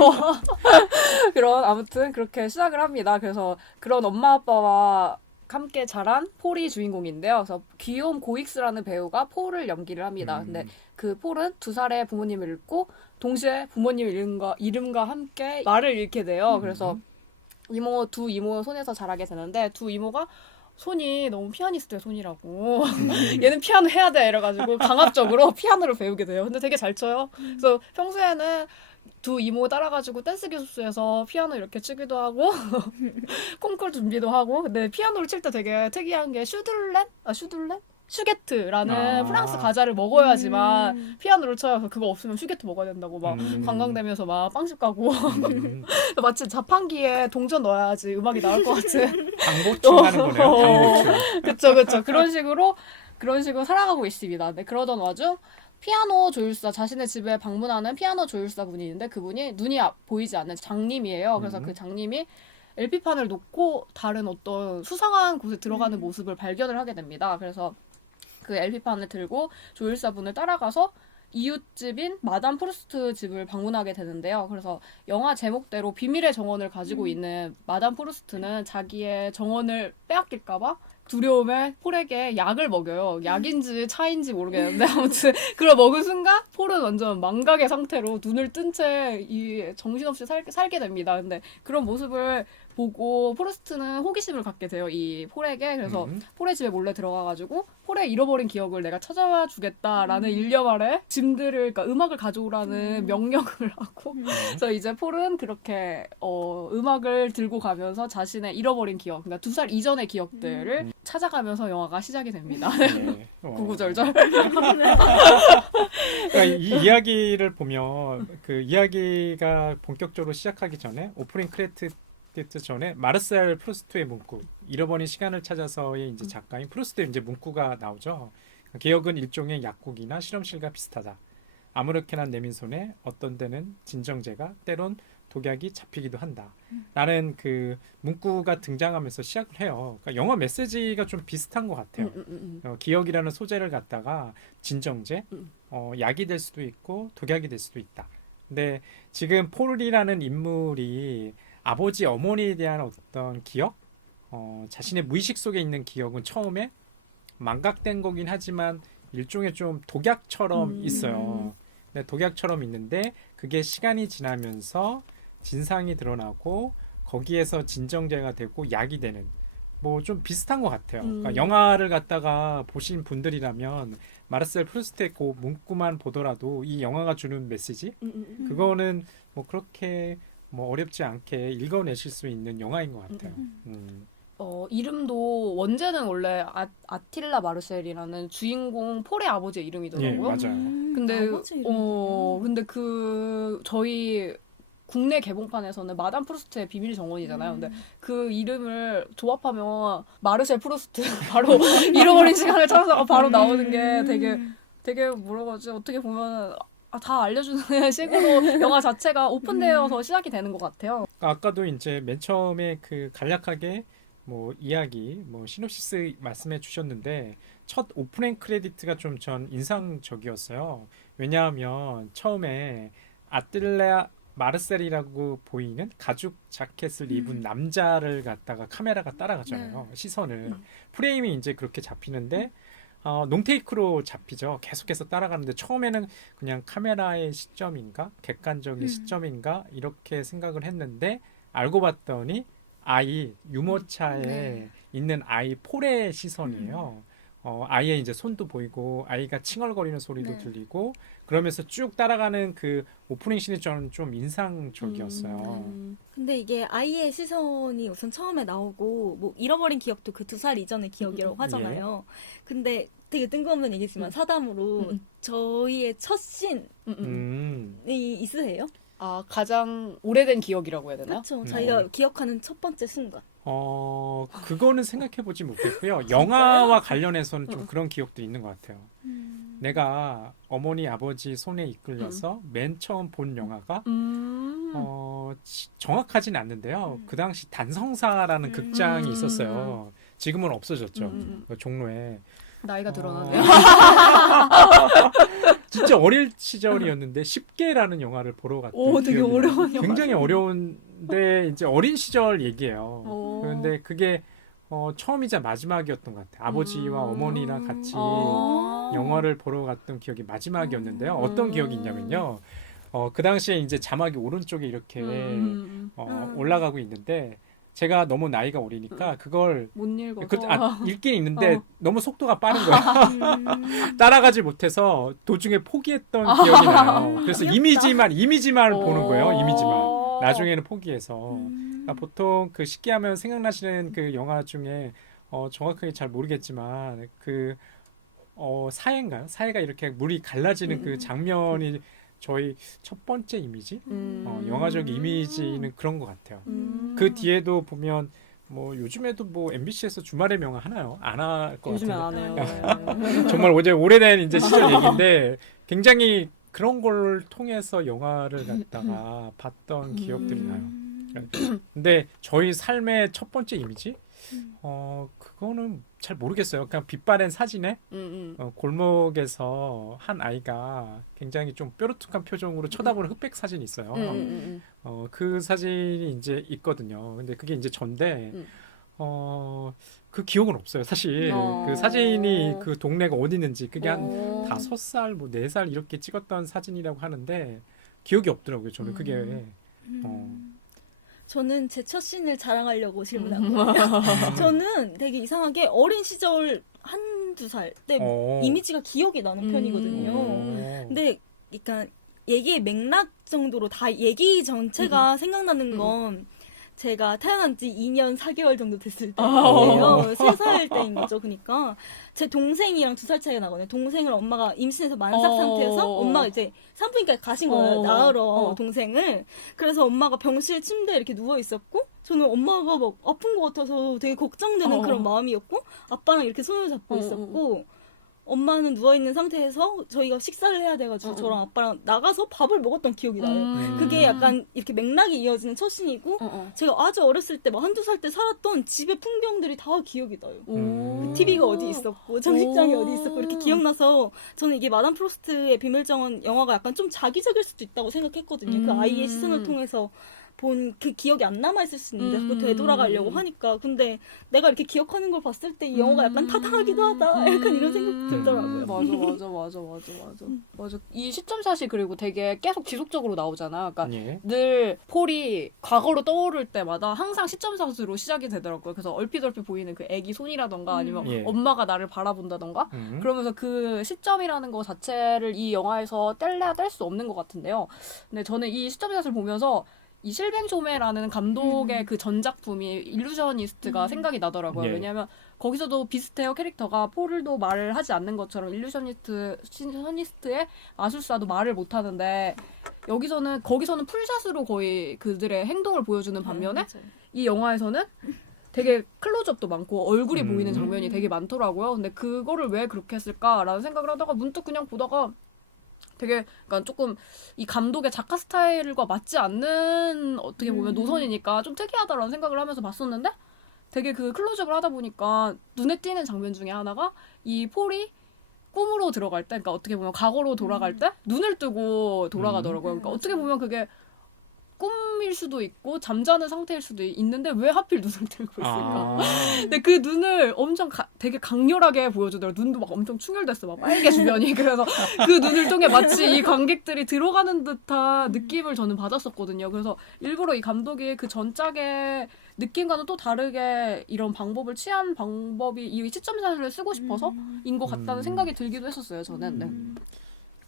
그런 아무튼 그렇게 시작을 합니다. 그래서 그런 엄마 아빠와 함께 자란 폴이 주인공인데요. 그래서 귀여움 고익스라는 배우가 폴을 연기를 합니다. 근데 그 폴은 2살에 부모님을 잃고 동시에 부모님 이름과 함께 말을 잃게 돼요. 그래서 두 이모 손에서 자라게 되는데 두 이모가 손이 너무 피아니스트의 손이라고 얘는 피아노 해야 돼 이래가지고 강압적으로 피아노를 배우게 돼요. 근데 되게 잘 쳐요. 그래서 평소에는 두 이모 따라가지고 댄스 교습소에서 피아노 이렇게 치기도 하고 콩쿨 준비도 하고. 근데 피아노를 칠 때 되게 특이한 게 슈게트라는 프랑스 과자를 먹어야지만 피아노를 쳐요. 그래서 그거 없으면 슈게트 먹어야 된다고 막 관광다니면서 막 빵집 가고 마치 자판기에 동전 넣어야지 음악이 나올 것 같은 당보충 하는 거네요. 당보충. 그쵸. 그런 식으로 살아가고 있습니다. 네, 그러던 와중 피아노 조율사, 자신의 집에 방문하는 피아노 조율사 분이 있는데 그분이 눈이 보이지 않는 장님이에요. 그래서 그 장님이 LP판을 놓고 다른 어떤 수상한 곳에 들어가는 모습을 발견을 하게 됩니다. 그래서 그 LP판을 들고 조율사분을 따라가서 이웃집인 마담 프루스트 집을 방문하게 되는데요. 그래서 영화 제목대로 비밀의 정원을 가지고 있는 마담 프루스트는 자기의 정원을 빼앗길까봐 두려움에 폴에게 약을 먹여요. 약인지 차인지 모르겠는데 아무튼 그걸 먹은 순간 폴은 완전 망각의 상태로 눈을 뜬 채 정신없이 살게 됩니다. 근데 그런 모습을 보고 프루스트는 호기심을 갖게 돼요. 이 폴에게. 그래서 폴의 집에 몰래 들어가가지고 폴의 잃어버린 기억을 내가 찾아와 주겠다라는 일념 아래 그러니까 음악을 가져오라는 명령을 하고 그래서 이제 폴은 그렇게 음악을 들고 가면서 자신의 잃어버린 기억, 그러니까 2살 이전의 기억들을 찾아가면서 영화가 시작이 됩니다. 네. 구구절절. 그러니까 이 이야기를 보면 그 이야기가 본격적으로 시작하기 전에 오프닝 크레디트 전에 마르셀 프루스트의 문구 잃어버린 시간을 찾아서의 이제 작가인 프루스트의 이제 문구가 나오죠. 기억은 일종의 약국이나 실험실과 비슷하다. 아무렇게나 내민 손에 어떤 때는 진정제가 때론 독약이 잡히기도 한다. 라는 그 문구가 등장하면서 시작을 해요. 그러니까 영화 메시지가 좀 비슷한 것 같아요. 기억이라는 소재를 갖다가 진정제, 약이 될 수도 있고 독약이 될 수도 있다. 근데 지금 폴이라는 인물이 아버지, 어머니에 대한 어떤 기억, 자신의 무의식 속에 있는 기억은 처음에 망각된 거긴 하지만 일종의 좀 독약처럼 있어요. 네, 독약처럼 있는데 그게 시간이 지나면서 진상이 드러나고 거기에서 진정제가 되고 약이 되는 좀 비슷한 것 같아요. 그러니까 영화를 갖다가 보신 분들이라면 마르셀 프루스트의 그 문구만 보더라도 이 영화가 주는 메시지 그거는 그렇게 어렵지 않게 읽어내실 수 있는 영화인 것 같아요. 이름도 원제는 원래 아틸라 마르셀이라는 주인공 폴의 아버지의 이름이더라고요. 예, 맞아요. 근데 아버지 이름이구나. 근데 저희 국내 개봉판에서는 마담 프루스트의 비밀 정원이잖아요. 근데 그 이름을 조합하면 마르셀 프루스트 바로 잃어버린 시간을 찾아서 바로 나오는 게 되게 뭐라고 하지? 어떻게 보면 다 알려주는 식으로 영화 자체가 오픈되어서 시작이 되는 것 같아요. 아까도 이제 맨 처음에 그 간략하게 뭐 이야기, 뭐 시놉시스 말씀해 주셨는데 첫 오프닝 크레디트가 좀 전 인상적이었어요. 왜냐하면 처음에 아틀레아 마르셀이라고 보이는 가죽 자켓을 입은 남자를 갖다가 카메라가 따라가잖아요. 시선을. 프레임이 이제 그렇게 잡히는데 롱테이크로 잡히죠. 계속해서 따라가는데 처음에는 그냥 카메라의 시점인가 객관적인 시점인가 이렇게 생각을 했는데 알고 봤더니 아이 유모차에 있는 아이 폴의 시선이에요. 아이의 이제 손도 보이고 아이가 칭얼거리는 소리도 들리고 그러면서 쭉 따라가는 그 오프닝 씬이 저는 좀 인상적이었어요. 근데 이게 아이의 시선이 우선 처음에 나오고 뭐 잃어버린 기억도 그 2살 이전의 기억이라고 하잖아요. 근데 되게 뜬금없는 얘기지만 사담으로 저희의 첫 씬이 있으세요? 가장 오래된 기억이라고 해야 되나요? 그렇죠. 자기가 기억하는 첫 번째 순간. 그거는 생각해보지 못했고요. 영화와 관련해서는 좀 그런 기억도 있는 것 같아요. 내가 어머니 아버지 손에 이끌려서 맨 처음 본 영화가 정확하진 않는데요. 그 당시 단성사라는 극장이 있었어요. 지금은 없어졌죠. 그 종로에. 나이가 드러나네요. 진짜 어릴 시절이었는데 10개라는 영화를 보러 갔던 되게 기억이 어려운 나요. 굉장히 어려운데 이제 어린 시절 얘기예요. 그런데 그게 처음이자 마지막이었던 것 같아요. 아버지와 어머니랑 같이 영화를 보러 갔던 기억이 마지막이었는데요. 어떤 기억이 있냐면요. 그 당시에 이제 자막이 오른쪽에 이렇게 올라가고 있는데 제가 너무 나이가 어리니까 그걸 못 읽어서 읽긴 읽는데 너무 속도가 빠른 거야. 따라가지 못해서 도중에 포기했던 기억이 나요. 그래서 이미지만 보는 거예요. 이미지만. 나중에는 포기해서. 그러니까 보통 그 식기하면 생각나시는 그 영화 중에 정확하게 잘 모르겠지만 그 사해인가요? 사해가 이렇게 물이 갈라지는 그 장면이 저희 첫 번째 이미지, 영화적 이미지는 그런 것 같아요. 그 뒤에도 보면 뭐 요즘에도 뭐 MBC에서 주말의 명화 하나요? 안 할 것 요즘에 같은데. 안 해요. 정말 오래된 이제 시절 얘기인데 굉장히 그런 걸 통해서 영화를 갖다가 봤던 기억들이 나요. 근데 저희 삶의 첫 번째 이미지, 그거는 잘 모르겠어요. 그냥 빛바랜 사진에 골목에서 한 아이가 굉장히 좀 뾰루툭한 표정으로 쳐다보는 흑백 사진이 있어요. 그 사진이 이제 있거든요. 근데 그게 이제 전데 그 기억은 없어요. 사실 그 사진이 그 동네가 어디 있는지 그게 한 5살, 뭐 4살 이렇게 찍었던 사진이라고 하는데 기억이 없더라고요. 저는 그게. 저는 제 첫 씬을 자랑하려고 질문한 거예요. 저는 되게 이상하게 어린 시절 1~2살 때 이미지가 기억이 나는 편이거든요. 근데 그러니까 얘기의 맥락 정도로 다 얘기 전체가 생각나는 건 제가 태어난 지 2년 4개월 정도 됐을 때예요. 3살 때인 거죠. 그러니까 제 동생이랑 2살 차이가 나거든요. 동생을 엄마가 임신해서 만삭 상태에서 엄마가 이제 산부인과에 가신 거예요. 낳으러 동생을. 그래서 엄마가 병실 침대에 이렇게 누워 있었고 저는 엄마가 막 아픈 것 같아서 되게 걱정되는 그런 마음이었고 아빠랑 이렇게 손을 잡고 있었고 엄마는 누워있는 상태에서 저희가 식사를 해야 돼가지고 저랑 아빠랑 나가서 밥을 먹었던 기억이 나요. 그게 약간 이렇게 맥락이 이어지는 첫 씬이고 제가 아주 어렸을 때 막 1~2살 때 살았던 집의 풍경들이 다 기억이 나요. TV가 어디 있었고 정식장이 어디 있었고 이렇게 기억나서 저는 이게 마담 프로스트의 비밀정원 영화가 약간 좀 자기적일 수도 있다고 생각했거든요. 그 아이의 시선을 통해서 본 그 기억이 안 남아있을 수 있는데 자꾸 되돌아가려고 하니까 근데 내가 이렇게 기억하는 걸 봤을 때 이 영화가 약간 타당하기도 하다 약간 이런 생각 들더라고요. 맞아. 이 시점샷이 그리고 되게 계속 지속적으로 나오잖아. 그러니까 예. 늘 폴이 과거로 떠오를 때마다 항상 시점샷으로 시작이 되더라고요. 그래서 얼핏 보이는 그 애기 손이라던가 아니면 예. 엄마가 나를 바라본다던가 그러면서 그 시점이라는 거 자체를 이 영화에서 뗄래야 뗄 수 없는 것 같은데요. 근데 저는 이 시점샷을 보면서 이 실뱅 조메라는 감독의 그 전작품이 일루저니스트가 생각이 나더라고요. 예. 왜냐하면 거기서도 비슷해요. 캐릭터가 폴도 말을 하지 않는 것처럼 일루저니스트의 마술사도 말을 못 하는데 여기서는 거기서는 풀샷으로 거의 그들의 행동을 보여주는 반면에 맞아요. 이 영화에서는 되게 클로즈업도 많고 얼굴이 보이는 장면이 되게 많더라고요. 근데 그거를 왜 그렇게 했을까라는 생각을 하다가 문득 그냥 보다가 되게 그러니까 조금 이 감독의 작가 스타일과 맞지 않는 어떻게 보면 노선이니까 좀 특이하다라는 생각을 하면서 봤었는데 되게 그 클로즈업을 하다 보니까 눈에 띄는 장면 중에 하나가 이 폴이 꿈으로 들어갈 때, 그러니까 어떻게 보면 과거로 돌아갈 때 눈을 뜨고 돌아가더라고요. 그러니까 어떻게 보면 그게 꿈일 수도 있고 잠자는 상태일 수도 있는데 왜 하필 눈을 뜨고 있을까? 근데 그 눈을 엄청 되게 강렬하게 보여주더라고요. 눈도 막 엄청 충혈됐어. 막 빨개 주변이. 그래서 그 눈을 통해 마치 이 관객들이 들어가는 듯한 느낌을 저는 받았었거든요. 그래서 일부러 이 감독이 그 전작의 느낌과는 또 다르게 이런 방법을 취한 방법이 이 시점샷을 쓰고 싶어서 인 것 같다는 생각이 들기도 했었어요. 저는. 네.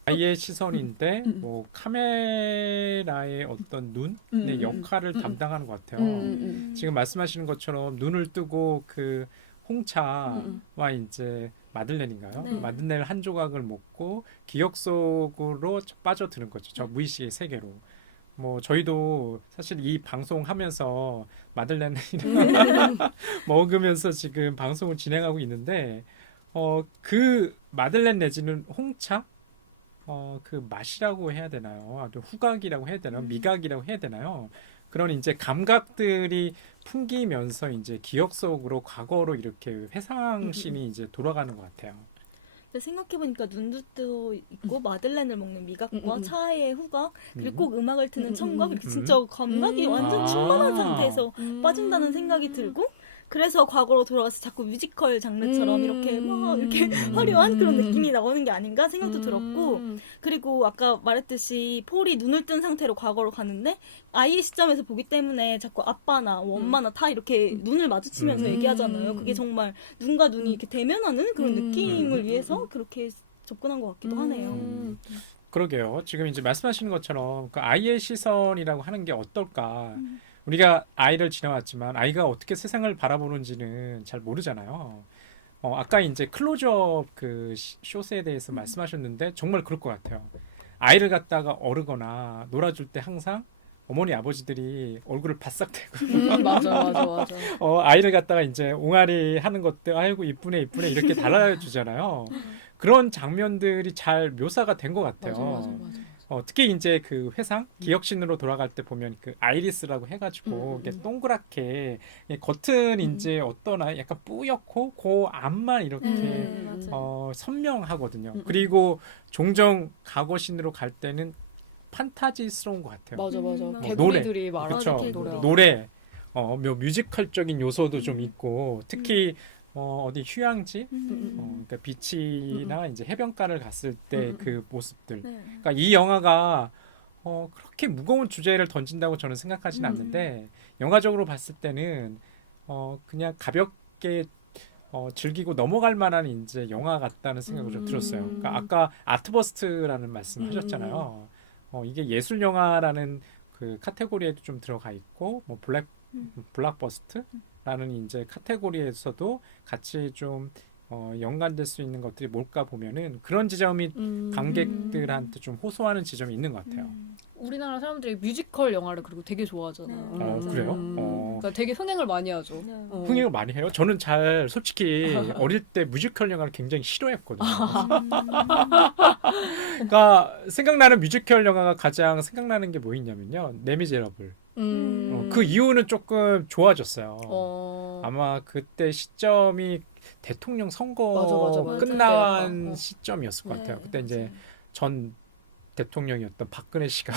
아이의 시선인데 뭐 카메라의 어떤 눈의 역할을 담당하는 것 같아요. 지금 말씀하시는 것처럼 눈을 뜨고 그 홍차와 이제 마들렌인가요? 네. 마들렌 한 조각을 먹고 기억 속으로 빠져드는 거죠. 저 무의식의 세계로. 뭐 저희도 사실 이 방송하면서 마들렌 먹으면서 지금 방송을 진행하고 있는데 그 마들렌 내지는 홍차 그 맛이라고 해야 되나요? 아주 후각이라고 해야 되나요? 미각이라고 해야 되나요? 그런 이제 감각들이 풍기면서 이제 기억 속으로 과거로 이렇게 회상신이 이제 돌아가는 것 같아요. 근데 생각해보니까 눈도 뜨고 있고 마들렌을 먹는 미각과 차의 후각 그리고 꼭 음악을 듣는 청각 이렇게 진짜 감각이 완전 충만한 상태에서 빠진다는 생각이 들고 그래서 과거로 돌아가서 자꾸 뮤지컬 장르처럼 이렇게 막 이렇게 화려한 그런 느낌이 나오는 게 아닌가 생각도 들었고 그리고 아까 말했듯이 폴이 눈을 뜬 상태로 과거로 가는데 아이의 시점에서 보기 때문에 자꾸 아빠나 뭐 엄마나 다 이렇게 눈을 마주치면서 얘기하잖아요. 그게 정말 눈과 눈이 이렇게 대면하는 그런 느낌을 위해서 그렇게 접근한 것 같기도 하네요. 그러게요. 지금 이제 말씀하시는 것처럼 그 아이의 시선이라고 하는 게 어떨까? 우리가 아이를 지나왔지만 아이가 어떻게 세상을 바라보는지는 잘 모르잖아요. 아까 이제 클로즈업 그 숏에 대해서 말씀하셨는데 정말 그럴 것 같아요. 아이를 갖다가 어르거나 놀아줄 때 항상 어머니 아버지들이 얼굴을 바싹 대고 맞아. 아이를 갖다가 이제 옹알이 하는 것들 아이고 이쁘네 이렇게 달아주잖아요. 그런 장면들이 잘 묘사가 된 것 같아요. 맞아. 특히 이제 그 회상 기억신으로 돌아갈 때 보면 그 아이리스라고 해가지고 이게 동그랗게 겉은 이제 어떤 아이 약간 뿌옇고 그 앞만 이렇게 선명하거든요. 그리고 종종 과거신으로 갈 때는 판타지스러운 것 같아요. 맞아. 네. 개구리들이 그렇죠. 말하는 노래. 노래, 뭐 뮤지컬적인 요소도 좀 있고 특히 어디 휴양지, 그러니까 비치나 이제 해변가를 갔을 때 그 모습들. 네. 그러니까 이 영화가 그렇게 무거운 주제를 던진다고 저는 생각하지는 않는데 영화적으로 봤을 때는 그냥 가볍게 즐기고 넘어갈 만한 이제 영화 같다는 생각을 좀 들었어요. 그러니까 아까 아트버스트라는 말씀을 하셨잖아요. 이게 예술 영화라는 그 카테고리에도 좀 들어가 있고 뭐 블락버스트라는 이제 카테고리에서도 같이 좀 연관될 수 있는 것들이 뭘까 보면은 그런 지점이 관객들한테 좀 호소하는 지점이 있는 것 같아요. 우리나라 사람들이 뮤지컬 영화를 그리고 되게 좋아하잖아요. 그래요? 그러니까 되게 흥행을 많이 하죠. 흥행을 많이 해요? 저는 잘 솔직히 어릴 때 뮤지컬 영화를 굉장히 싫어했거든요. 그러니까 생각나는 뮤지컬 영화가 가장 생각나는 게 뭐 있냐면요. 레미제라블. 그 이후는 조금 좋아졌어요. 아마 그때 시점이 대통령 선거 맞아. 끝난 그때 시점이었을 것 같아요. 그때 이제 전 대통령이었던 박근혜 씨가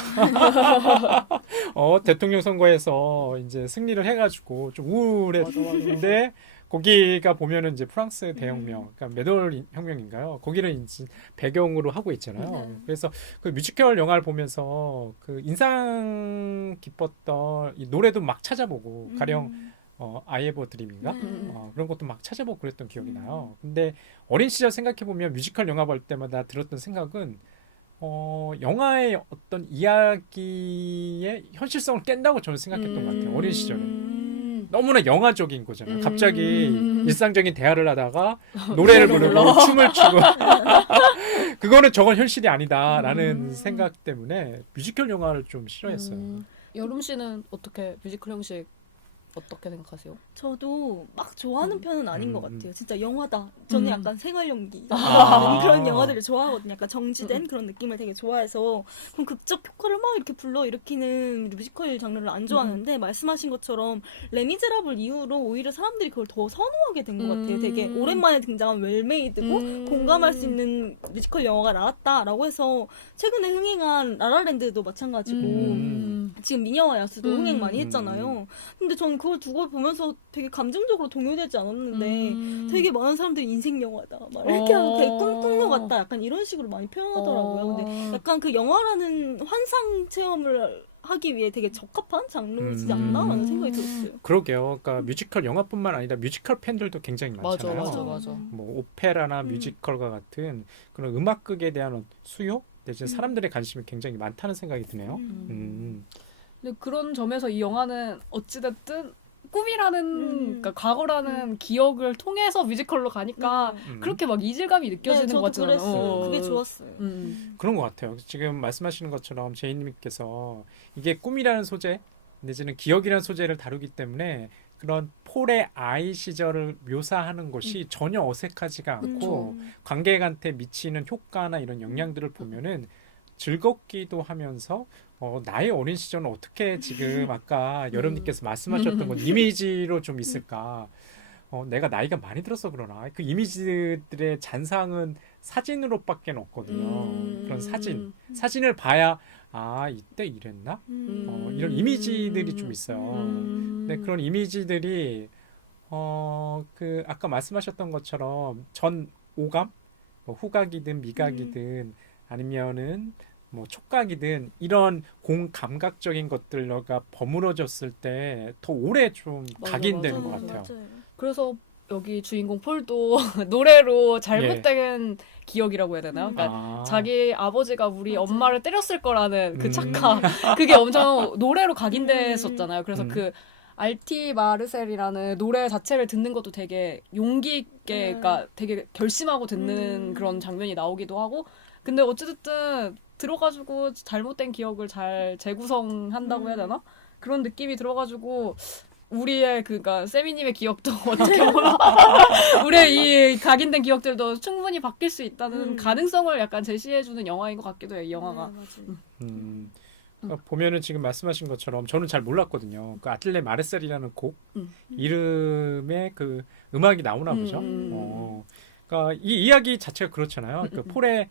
대통령 선거에서 이제 승리를 해가지고 좀 우울했는데 거기가 보면은 이제 프랑스 대혁명, 그러니까 메돌 혁명인가요? 거기를 이제 배경으로 하고 있잖아요. 그래서 그 뮤지컬 영화를 보면서 그 인상 깊었던 이 노래도 막 찾아보고 가령 아이에버 드림인가? 그런 것도 막 찾아보고 그랬던 기억이 나요. 근데 어린 시절 생각해 보면 뮤지컬 영화 볼 때마다 들었던 생각은 영화의 어떤 이야기의 현실성을 깬다고 저는 생각했던 것 같아요. 어린 시절에. 너무나 영화적인 거잖아요. 갑자기 일상적인 대화를 하다가 노래를 부르고 춤을 추고 그거는 저건 현실이 아니다라는 생각 때문에 뮤지컬 영화를 좀 싫어했어요. 여름 씨는 어떻게 뮤지컬 형식 어떻게 생각하세요? 저도 막 좋아하는 편은 아닌 것 같아요. 진짜 영화다. 저는 약간 생활 연기 아. 그런 영화들을 좋아하거든요. 약간 정지된 그런 느낌을 되게 좋아해서 그럼 극적 효과를 막 이렇게 불러일으키는 뮤지컬 장르를 안 좋아하는데 말씀하신 것처럼 레미제라블 이후로 오히려 사람들이 그걸 더 선호하게 된 것 같아요. 되게 오랜만에 등장한 웰메이드고 공감할 수 있는 뮤지컬 영화가 나왔다라고 해서 최근에 흥행한 라라랜드도 마찬가지고 지금 미녀와 야수도 흥행 많이 했잖아요. 근데 저는 그걸 두고 보면서 되게 감정적으로 동요되지 않았는데 되게 많은 사람들이 인생 영화다. 막 이렇게 하고 되게 꿈꾸는 것 같다. 약간 이런 식으로 많이 표현하더라고요. 근데 약간 그 영화라는 환상 체험을 하기 위해 되게 적합한 장르이지 않나라는 생각이 들었어요. 그러게요. 그러니까 뮤지컬 영화뿐만 아니라 뮤지컬 팬들도 굉장히 많잖아요. 맞아. 뭐 오페라나 뮤지컬과 같은 그런 음악극에 대한 수요 대신 사람들의 관심이 굉장히 많다는 생각이 드네요. 근데 그런 점에서 이 영화는 어찌됐든 꿈이라는 그러니까 과거라는 기억을 통해서 뮤지컬로 가니까 그렇게 막 이질감이 느껴지는 것 같잖아요. 그랬어요. 그게 좋았어요. 그런 것 같아요. 지금 말씀하시는 것처럼 제이님께서 이게 꿈이라는 소재 내지는 기억이라는 소재를 다루기 때문에 그런 폴의 아이 시절을 묘사하는 것이 전혀 어색하지가 않고 관객한테 미치는 효과나 이런 영향들을 보면은 즐겁기도 하면서 나의 어린 시절은 어떻게 지금 아까 여러분께서 말씀하셨던 건 이미지로 좀 있을까? 내가 나이가 많이 들어서 그러나 그 이미지들의 잔상은 사진으로밖에 없거든요. 그런 사진을 봐야 아 이때 이랬나? 이런 이미지들이 좀 있어요. 근데 그런 이미지들이 그 아까 말씀하셨던 것처럼 전 오감, 뭐 후각이든 미각이든 아니면은 뭐 촉각이든 이런 공감각적인 것들과 버무러졌을 때 더 오래 좀 각인되는 것 같아요. 맞아요. 그래서 여기 주인공 폴도 노래로 잘못된 기억이라고 해야 되나요? 그러니까 자기 아버지가 우리 엄마를 때렸을 거라는 그 착각 그게 엄청 노래로 각인됐었잖아요. 그래서 그 알티 마르셀이라는 노래 자체를 듣는 것도 되게 용기 있게 그러니까 되게 결심하고 듣는 그런 장면이 나오기도 하고 근데 어찌됐든 들어가지고 잘못된 기억을 잘 재구성한다고 해야 되나? 그런 느낌이 들어가지고 우리의 그러니까 세미님의 기억도 어떻게 보면 우리의 이 각인된 기억들도 충분히 바뀔 수 있다는 가능성을 약간 제시해주는 영화인 것 같기도 해요. 이 영화가. 그러니까 보면은 지금 말씀하신 것처럼 저는 잘 몰랐거든요. 그 아틀레 마르셀이라는 곡 이름의 그 음악이 나오나 보죠. 그러니까 이 이야기 자체가 그렇잖아요. 그 폴의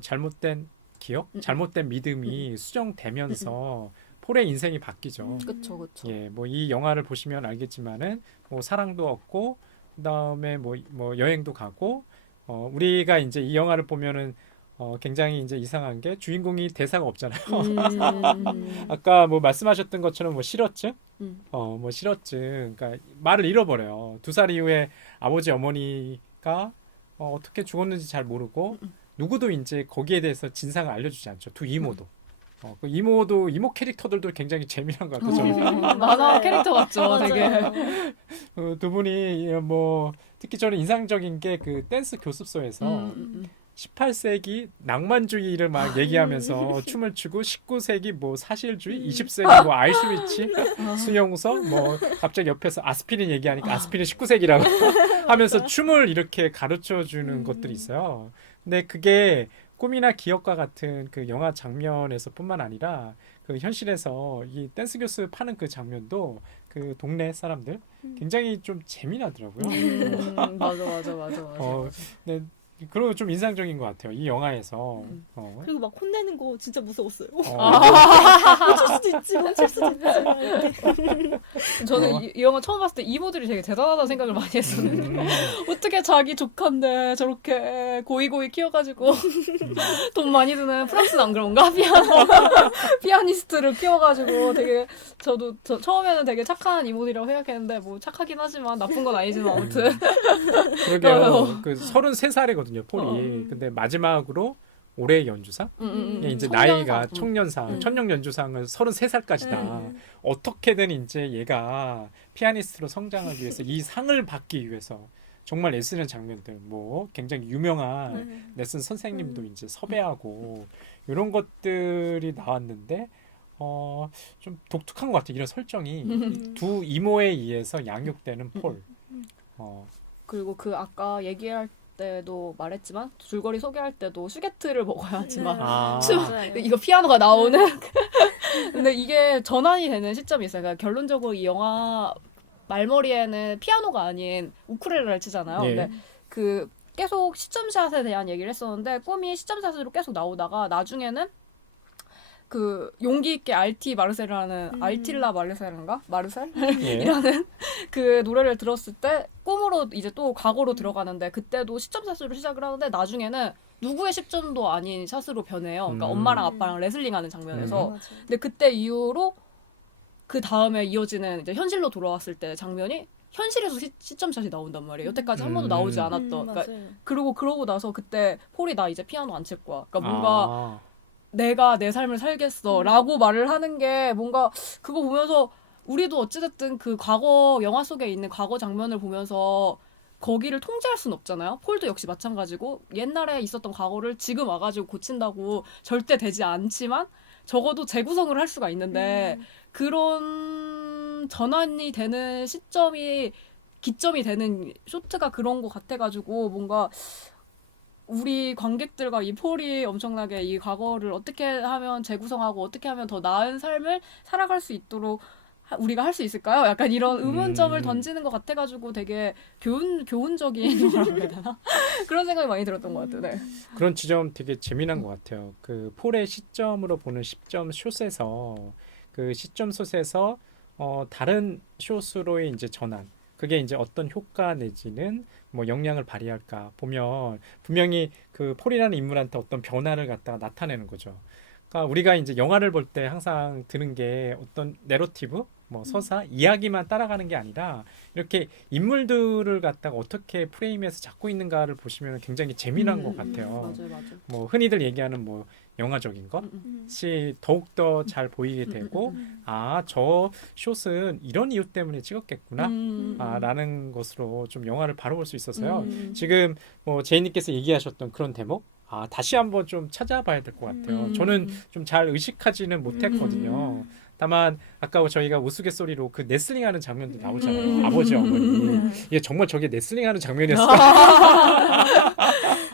잘못된 기억, 잘못된 믿음이 수정되면서 폴의 인생이 바뀌죠. 그렇죠. 예, 뭐 이 영화를 보시면 알겠지만은 뭐 사랑도 얻고 그다음에 뭐 여행도 가고 우리가 이제 이 영화를 보면은 굉장히 이제 이상한 게 주인공이 대사가 없잖아요. 아까 뭐 말씀하셨던 것처럼 뭐 실어증, 뭐 실어증, 그러니까 말을 잃어버려요. 2살 이후에 아버지 어머니가 어떻게 죽었는지 잘 모르고 누구도 이제 거기에 대해서 진상을 알려주지 않죠. 두 이모도. 그 이모 캐릭터들도 굉장히 재미난 것 같아요. 만화 캐릭터 같죠, 되게. 두 분이 뭐 특히 저는 인상적인 게 그 댄스 교습소에서 18세기 낭만주의를 막 얘기하면서 춤을 추고 19세기 뭐 사실주의, 20세기 뭐 아이슈위츠, 수용소 뭐 갑자기 옆에서 아스피린 얘기하니까 아스피린 19세기라고 하면서 춤을 이렇게 가르쳐 주는 것들이 있어요. 근데 그게 꿈이나 기억과 같은 그 영화 장면에서뿐만 아니라 그 현실에서 이 댄스 교습하는 그 장면도 그 동네 사람들 굉장히 좀 재미나더라고요. 맞아. 네, 그리고 좀 인상적인 것 같아요. 이 영화에서. 그리고 막 혼내는 거 진짜 무서웠어요. 멈출 수도 있지. 저는 이 영화 처음 봤을 때 이모들이 되게 대단하다는 생각을 많이 했었는데 어떻게 자기 조카인데 저렇게 고이고이 키워가지고 돈 많이 드는 프랑스는 안 그런가? 피아니스트를 키워가지고 되게 저도 처음에는 되게 착한 이모들이라고 생각했는데 뭐 착하긴 하지만 나쁜 건 아니지만 아무튼 그러게요. 그 33살이거든요, 폴이. 근데 마지막으로 올해의 연주상. 이게 이제 나이가 청년상, 천년 연주상은 33살까지다. 어떻게든 이제 얘가 피아니스트로 성장하기 위해서 이 상을 받기 위해서 정말 애쓰는 장면들, 뭐 굉장히 유명한 레슨 선생님도 이제 섭외하고 이런 것들이 나왔는데 좀 독특한 것 같아요. 이런 설정이 두 이모에 의해서 양육되는 폴. 그리고 그 아까 얘기할 때도 말했지만 줄거리 소개할 때도 슈게트를 먹어야지만 이거 피아노가 나오는 근데 이게 전환이 되는 시점이 있어요. 그러니까 결론적으로 이 영화 말머리에는 피아노가 아닌 우쿨렐레를 치잖아요. 예. 근데 그 계속 시점샷에 대한 얘기를 했었는데 꿈이 시점샷으로 계속 나오다가 나중에는 그 용기 있게 알티 마르셀이라는 알틸라 마르셀인가? 마르셀? 예. 이라는 그 노래를 들었을 때 꿈으로 이제 또 과거로 들어가는데 그때도 시점샷으로 시작을 하는데 나중에는 누구의 시점도 아닌 샷으로 변해요. 그러니까 엄마랑 아빠랑 레슬링하는 장면에서. 근데 그때 이후로 그 다음에 이어지는 이제 현실로 돌아왔을 때 장면이 현실에서 시점샷이 나온단 말이에요. 여태까지 한 번도 나오지 않았던. 그러니까 그러고 나서 그때 폴이 나 이제 피아노 안 칠 거야. 그러니까 뭔가 내가 내 삶을 살겠어라고 말을 하는 게 뭔가 그거 보면서 우리도 어찌됐든 그 과거 영화 속에 있는 과거 장면을 보면서 거기를 통제할 수는 없잖아요. 폴도 역시 마찬가지고 옛날에 있었던 과거를 지금 와가지고 고친다고 절대 되지 않지만 적어도 재구성을 할 수가 있는데 그런 전환이 되는 시점이 기점이 되는 쇼트가 그런 것 같아가지고 뭔가 우리 관객들과 이 폴이 엄청나게 이 과거를 어떻게 하면 재구성하고 어떻게 하면 더 나은 삶을 살아갈 수 있도록 우리가 할 수 있을까요? 약간 이런 의문점을 던지는 것 같아가지고 되게 교훈적인 영화라고 해야 되나? 그런 생각이 많이 들었던 것 같아요. 네. 그런 지점 되게 재미난 것 같아요. 그 폴의 시점으로 보는 시점 숏에서 그 시점 숏에서 다른 숏으로의 이제 전환. 그게 이제 어떤 효과 내지는 뭐 영향을 발휘할까 보면 분명히 그 폴이라는 인물한테 어떤 변화를 갖다가 나타내는 거죠. 그러니까 우리가 이제 영화를 볼 때 항상 드는 게 어떤 내러티브, 뭐 서사, 이야기만 따라가는 게 아니라 이렇게 인물들을 갖다가 어떻게 프레임에서 잡고 있는가를 보시면 굉장히 재미난 것 같아요. 맞아요. 뭐 흔히들 얘기하는 뭐 영화적인 것이 더욱더 잘 보이게 되고 저 숏은 이런 이유 때문에 찍었겠구나 라는 것으로 좀 영화를 바로 볼 수 있어서요. 지금 뭐 제이님께서 얘기하셨던 그런 대목 다시 한번 좀 찾아봐야 될 것 같아요. 저는 좀 잘 의식하지는 못했거든요. 다만 아까 저희가 우스갯소리로 그 레슬링하는 장면도 나오잖아요. 아버지 어머니 이게 정말 저게 레슬링하는 장면이었을까?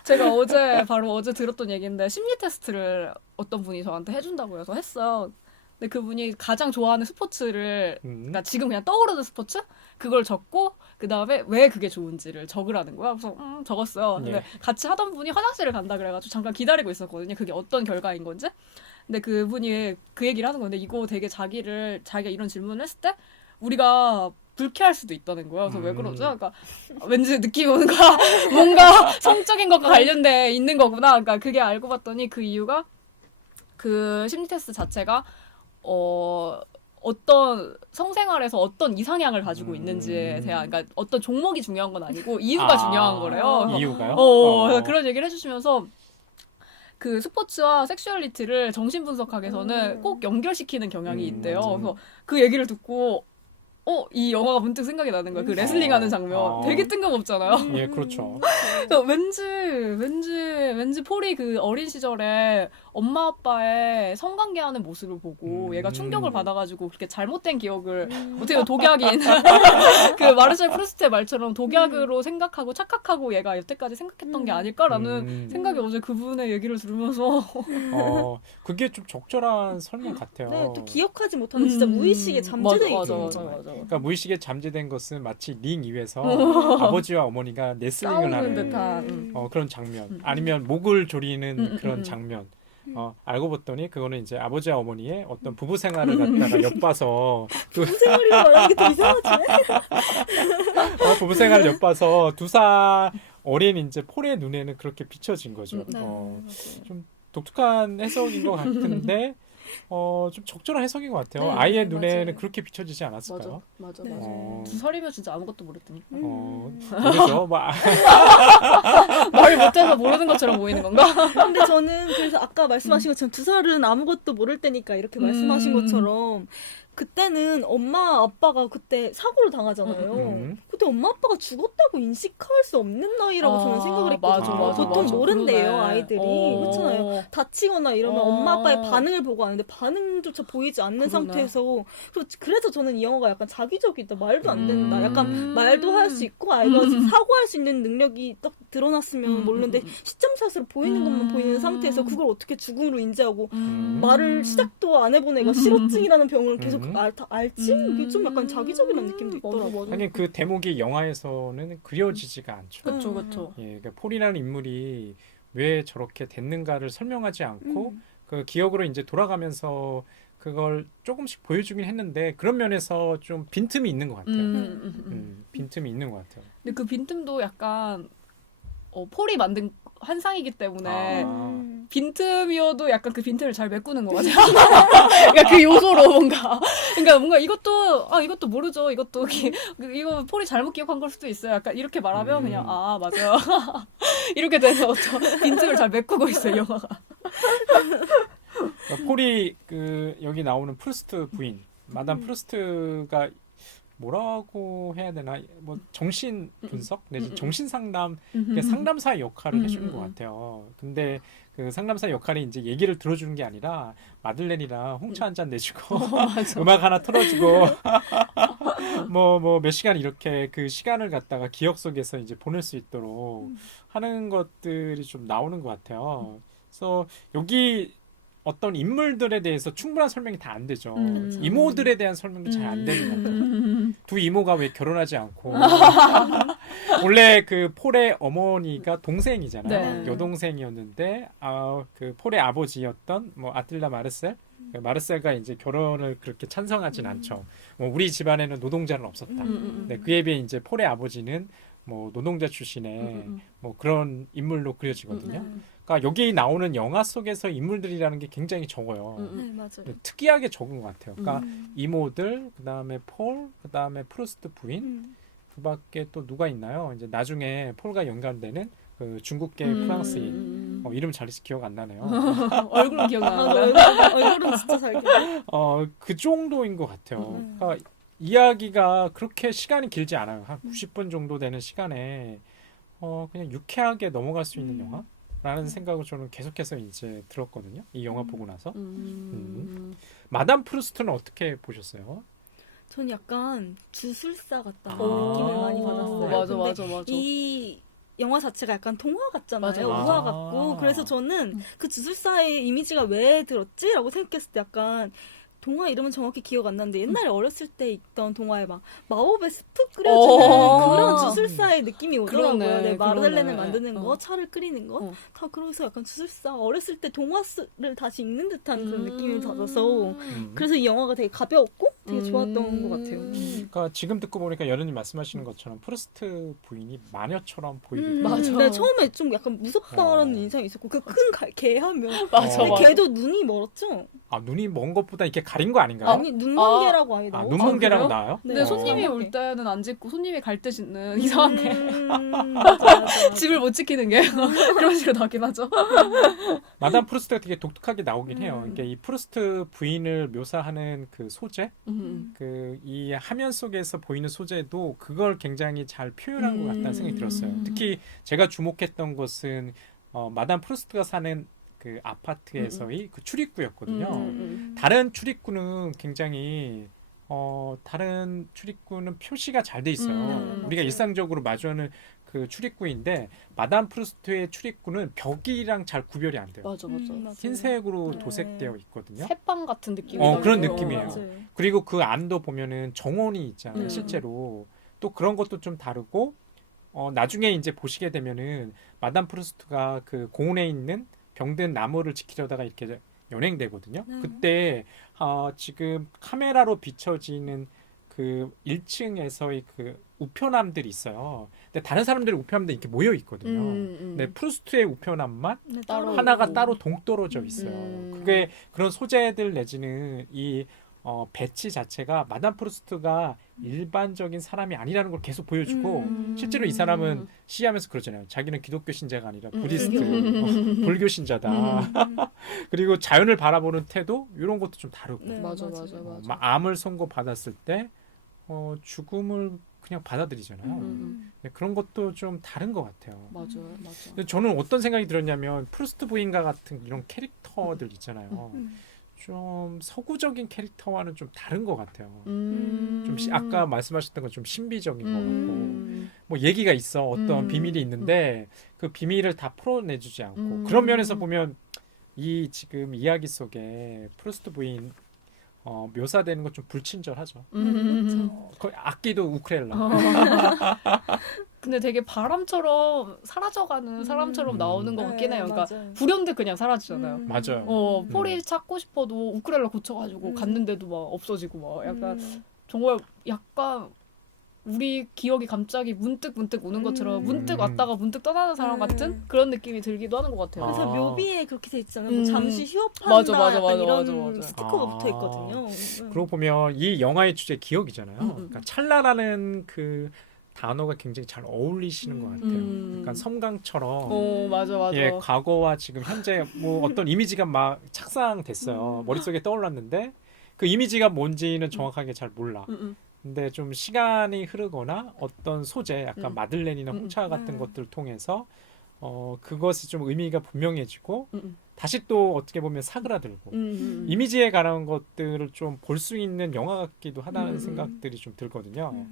제가 바로 어제 들었던 얘기인데 심리 테스트를 어떤 분이 저한테 해준다고 해서 했어요. 근데 그분이 가장 좋아하는 스포츠를 그러니까 지금 그냥 떠오르는 스포츠? 그걸 적고 그 다음에 왜 그게 좋은지를 적으라는 거야. 그래서 적었어요. 근데 같이 하던 분이 화장실을 간다 그래가지고 잠깐 기다리고 있었거든요. 그게 어떤 결과인 건지. 근데 그분이 그 얘기를 하는 건데 이거 되게 자기가 이런 질문을 했을 때 우리가 불쾌할 수도 있다는 거야. 그래서 왜 그러죠? 그러니까 왠지 느낌이 오는 거야. 뭔가 성적인 것과 관련돼 있는 거구나. 그러니까 그게 알고 봤더니 그 이유가 그 심리 테스트 자체가 어떤 성생활에서 어떤 이상향을 가지고 있는지에 대한 그러니까 어떤 종목이 중요한 건 아니고 이유가 중요한 거래요. 그래서 이유가요? 그래서 그런 얘기를 해주시면서 그 스포츠와 섹슈얼리티를 정신분석학에서는 꼭 연결시키는 경향이 있대요. 그래서 그 얘기를 듣고 이 영화가 문득 생각이 나는 거야. 그 레슬링하는 장면. 되게 뜬금없잖아요. 예, 그렇죠. 그래서 왠지 폴이 그 어린 시절에 엄마 아빠의 성관계하는 모습을 보고 얘가 충격을 받아가지고 그렇게 잘못된 기억을 어떻게 보면 독약인 그 마르셀 프루스트의 말처럼 독약으로 생각하고 착각하고 얘가 여태까지 생각했던 게 아닐까라는 생각이 어제 그분의 얘기를 들으면서 그게 좀 적절한 설명 같아요. 네, 또 기억하지 못하는 진짜 무의식에 잠재돼 있죠. 맞아. 그러니까 무의식에 잠재된 것은 마치 링 위에서 아버지와 어머니가 레슬링을 하는 듯한 그런 장면, 아니면 목을 조리는 그런 장면. 알고 봤더니 그거는 이제 아버지와 어머니의 어떤 부부 생활을 갖다가 엿봐서 부부 생활이라고 말하는 게 더 이상하지? 부부 생활을 엿봐서 2살 어린 이제 폴의 눈에는 그렇게 비춰진 거죠. 좀 독특한 해석인 것 같은데 좀 적절한 해석인 것 같아요. 네, 아이의 맞아요. 눈에는 그렇게 비춰지지 않았을까요? 맞아. 네. 2살이면 진짜 아무것도 모르다니까. 그래서 뭐 말 못해서 모르는 것처럼 보이는 건가? 근데 저는 그래서 아까 말씀하신 것처럼 2살은 아무것도 모를 때니까 이렇게 말씀하신 것처럼 그때는 엄마 아빠가 그때 사고를 당하잖아요. 그때 엄마 아빠가 죽었다고 인식할 수 없는 나이라고 저는 생각을 했거든요. 맞아, 보통 맞아. 모른대요 그러네. 아이들이. 그렇잖아요. 다치거나 이러면 엄마 아빠의 반응을 보고 아는데 반응조차 보이지 않는 그러네. 상태에서 그래서 저는 이 영화가 약간 자기적이다. 말도 안 된다. 약간 음. 말도 할 수 있고 아이가 사고할 수 있는 능력이 딱 드러났으면 모르는데 시점샷으로 보이는 것만 보이는 상태에서 그걸 어떻게 죽음으로 인지하고 말을 시작도 안 해본 애가 실어증이라는 병을 계속 알지? 이게 좀 약간 자기적이라는 느낌도 있더라고요. 하긴 그 대목이 영화에서는 그려지지가 않죠. 그쵸. 예, 그러니까 폴이라는 인물이 왜 저렇게 됐는가를 설명하지 않고 그 기억으로 이제 돌아가면서 그걸 조금씩 보여주긴 했는데 그런 면에서 좀 빈틈이 있는 것 같아요. 빈틈이 있는 것 같아요. 근데 그 빈틈도 약간 폴이 만든 환상이기 때문에 빈틈이어도 약간 그 빈틈을 잘 메꾸는 것 같아요. 그러니까 그 요소로 그러니까 뭔가 이것도 모르죠. 이거 폴이 잘못 기억한 걸 수도 있어요. 약간 이렇게 말하면 그냥 맞아요. 이렇게 돼서 빈틈을 잘 메꾸고 있어요 영화가. 그러니까 폴이 여기 나오는 프루스트 부인 마담 프루스트가 뭐라고 해야 되나 뭐 정신 분석 내지 정신 상담 상담사 역할을 해주는 것 같아요. 근데 그 상담사 역할이 이제 얘기를 들어주는 게 아니라 마들렌이랑 홍차 한 잔 내주고 음악 하나 틀어주고 뭐 몇 시간 이렇게 그 시간을 갖다가 기억 속에서 이제 보낼 수 있도록 하는 것들이 좀 나오는 것 같아요. 그래서 여기 어떤 인물들에 대해서 충분한 설명이 다 안 되죠. 이모들에 대한 설명도 잘 안 되는 것 같아요. 두 이모가 왜 결혼하지 않고 원래 그 폴의 어머니가 동생이잖아요. 네. 여동생이었는데 그 폴의 아버지였던 뭐 아틸라 마르셀 마르셀과 이제 결혼을 그렇게 찬성하진 않죠. 뭐 우리 집안에는 노동자는 없었다. 네, 그에 비해 이제 폴의 아버지는 뭐 노동자 출신의 뭐 그런 인물로 그려지거든요. 그러니까 여기 나오는 영화 속에서 인물들이라는 게 굉장히 적어요. 네, 맞아요. 특이하게 적은 것 같아요. 그러니까 이모들, 그다음에 폴, 그다음에 프루스트 부인, 그밖에 또 누가 있나요? 이제 나중에 폴과 연관되는 그 중국계 프랑스인 이름 잘 기억 안 나네요. 얼굴은 기억나는데 얼굴은 진짜 잘 기억나요. 그 정도인 것 같아요. 그러니까 이야기가 그렇게 시간이 길지 않아요. 한 90분 정도 되는 시간에 그냥 유쾌하게 넘어갈 수 있는 영화? 라는 생각을 저는 계속해서 이제 들었거든요. 이 영화 보고 나서. 마담 프루스트는 어떻게 보셨어요? 전 약간 주술사 같다는 느낌을 많이 받았어요. 맞아. 이 영화 자체가 약간 동화 같잖아요. 맞아. 우화 같고. 그래서 저는 그 주술사의 이미지가 왜 들었지? 라고 생각했을 때 약간 동화 이름은 정확히 기억 안 나는데 옛날에 어렸을 때 있던 동화에 막 마법의 숲을 끓여주는 그런 주술사의 느낌이 오더라고요. 그러네, 네, 마르델렌을 그러네. 만드는 거, 차를 끓이는 거. 다 그래서 약간 주술사 어렸을 때 동화를 다시 읽는 듯한 그런 느낌이 받아서 그래서 이 영화가 되게 가벼웠고 되게 좋았던 것 같아요. 그러니까 지금 듣고 보니까 여러님 말씀하시는 것처럼 프루스트 부인이 마녀처럼 보이거든요. 맞아. 네, 처음에 좀 약간 무섭다라는 인상이 있었고 그 큰 개 하면 맞아. 근데 걔도 눈이 멀었죠? 눈이 먼 것보다 이렇게 가린 거 아닌가요? 아니 눈먼 개라고 아예 나오고 눈먼 개라고 그래요? 나와요? 근데 네. 손님이 어. 올 때는 안 짓고 손님이 갈 때 짓는 이상하게 맞아. 집을 못 지키는 게 그런 식으로 나오긴 하죠. 마담 프루스트가 되게 독특하게 나오긴 해요. 그러니까 이 프루스트 부인을 묘사하는 그 소재, 이 화면 속에서 보이는 소재도 그걸 굉장히 잘 표현한 것 같다는 생각이 들었어요. 특히 제가 주목했던 것은 마담 프루스트가 사는 그 아파트에서의 그 출입구였거든요. 다른 출입구는 굉장히 다른 출입구는 표시가 잘 돼 있어요. 우리가 맞아요. 일상적으로 마주하는 그 출입구인데 마담 프루스트의 출입구는 벽이랑 잘 구별이 안 돼요. 맞아. 흰색으로 네. 도색되어 있거든요. 새빵 같은 느낌이 그런 느낌이에요. 맞아요. 그리고 그 안도 보면은 정원이 있잖아요. 음. 실제로 또 그런 것도 좀 다르고 나중에 이제 보시게 되면은 마담 프루스트가 그 공원에 있는 병든 나무를 지키려다가 이렇게 연행되거든요. 그때 지금 카메라로 비춰지는 그 1층에서의 그 우편함들이 있어요. 근데 다른 사람들이 우편함들이 이렇게 모여 있거든요. 근데 프루스트의 우편함만 네, 따로 하나가 있고. 따로 동떨어져 있어요. 그게 그런 소재들 내지는 이 배치 자체가 마담 프루스트가 일반적인 사람이 아니라는 걸 계속 보여주고 실제로 이 사람은 시하면서 그러잖아요. 자기는 기독교 신자가 아니라 부디스트, 불교 신자다. 그리고 자연을 바라보는 태도 이런 것도 좀 다르고. 네, 맞아. 막 암을 선고받았을 때 죽음을 그냥 받아들이잖아요. 네, 그런 것도 좀 다른 것 같아요. 맞아. 근데 저는 어떤 생각이 들었냐면 프루스트 부인과 같은 이런 캐릭터들 있잖아요. 좀 서구적인 캐릭터와는 좀 다른 것 같아요. 좀 아까 말씀하셨던 건 좀 신비적인 것 같고 뭐 얘기가 있어 어떤 비밀이 있는데 그 비밀을 다 풀어내주지 않고 그런 면에서 보면 이 지금 이야기 속에 프루스트 부인 묘사되는 건 좀 불친절하죠. 거의 악기도 우크렐라. 근데 되게 바람처럼 사라져가는 사람처럼 나오는 것 같긴 해요. 그러니까 맞아요. 불현듯 그냥 사라지잖아요. 맞아요. 폴이 찾고 싶어도 우크렐라 고쳐가지고 갔는데도 막 없어지고 막 약간 정말 약간 우리 기억이 갑자기 문득 오는 것처럼 문득 왔다가 문득 떠나는 사람 같은 그런 느낌이 들기도 하는 것 같아요. 그래서 묘비에 그렇게 돼 있잖아요. 뭐 잠시 휴업한다 맞아, 약간 이런 맞아. 스티커가 붙어 있거든요. 그러고 보면 이 영화의 주제 기억이잖아요. 그러니까 찰나라는 그 단어가 굉장히 잘 어울리시는 것 같아요. 그러니까 섬광처럼 맞아. 예, 과거와 지금 현재 뭐 어떤 이미지가 막 착상됐어요. 머릿속에 떠올랐는데 그 이미지가 뭔지는 정확하게 잘 몰라. 근데 좀 시간이 흐르거나 어떤 소재, 약간 마들렌이나 홍차 같은 것들을 통해서 그것이 좀 의미가 분명해지고 다시 또 어떻게 보면 사그라들고 이미지에 관한 것들을 좀 볼 수 있는 영화 같기도 하다는 생각들이 좀 들거든요.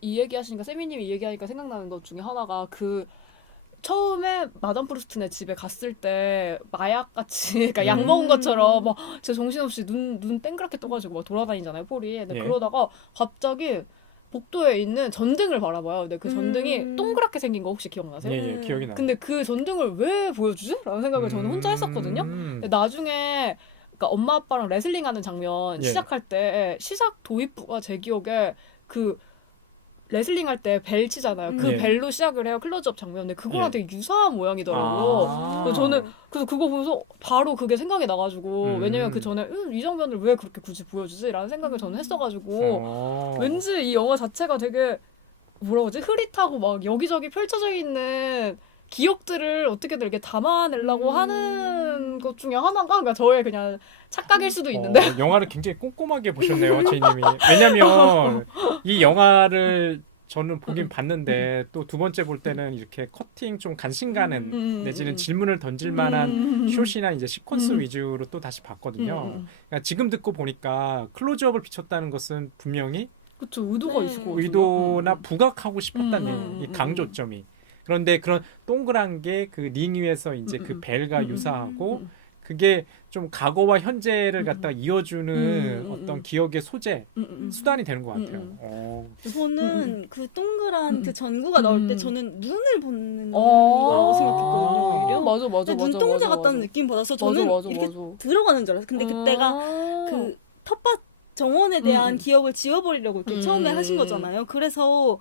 이 얘기하시니까 세미님이 얘기하니까 생각나는 것 중에 하나가 그 처음에 마담 프루스트네 집에 갔을 때 마약같이 그러니까 약 먹은 것처럼 막 진짜 정신없이 눈 땡그랗게 떠가지고 막 돌아다니잖아요 폴이. 근데 예. 그러다가 갑자기 복도에 있는 전등을 바라봐요. 근데 그 전등이 동그랗게 생긴 거 혹시 기억나세요? 예, 기억이 나요. 근데 그 전등을 왜 보여주지? 라는 생각을 저는 혼자 했었거든요. 근데 나중에 그러니까 엄마 아빠랑 레슬링하는 장면 예. 시작할 때 시작 도입부가 제 기억에 그 레슬링 할 때 벨 치잖아요. 그 예. 벨로 시작을 해요. 클로즈업 장면인데 그거랑 예. 되게 유사한 모양이더라고. 그래서 저는 그래서 그거 보면서 바로 그게 생각이 나가지고 왜냐면 그 전에 이 장면을 왜 그렇게 굳이 보여주지? 라는 생각을 저는 했어가지고 왠지 이 영화 자체가 되게 뭐라고 하지? 흐릿하고 막 여기저기 펼쳐져 있는 기억들을 어떻게든 이렇게 담아내려고 하는 것 중에 하나가 그러니까 저의 그냥 착각일 수도 있는데 영화를 굉장히 꼼꼼하게 보셨네요, 제이님이. 왜냐면 이 영화를 저는 보긴 봤는데 또 두 번째 볼 때는 이렇게 커팅 좀 간신 가는 내지는 질문을 던질 만한 숏이나 이제 시퀀스 위주로 또 다시 봤거든요. 그러니까 지금 듣고 보니까 클로즈업을 비췄다는 것은 분명히 그쵸 의도가 네. 있을 것 같아요. 의도나 부각하고 싶었다는 이 강조점이. 그런데 그런 동그란 게 그 링 위에서 이제 그 벨과 유사하고 그게 좀 과거와 현재를 갖다가 이어주는 어떤 기억의 소재, 수단이 되는 것 같아요. 저는 그 동그란 그 전구가 나올 때 저는 눈을 보는 거라고 생각했거든요. 오히려. 맞아. 눈동자 같다는 느낌 받아서 저는 맞아. 이렇게 들어가는 줄 알았어요. 근데 그때가 그 텃밭 정원에 대한 기억을 지워버리려고 이렇게 처음에 하신 거잖아요. 그래서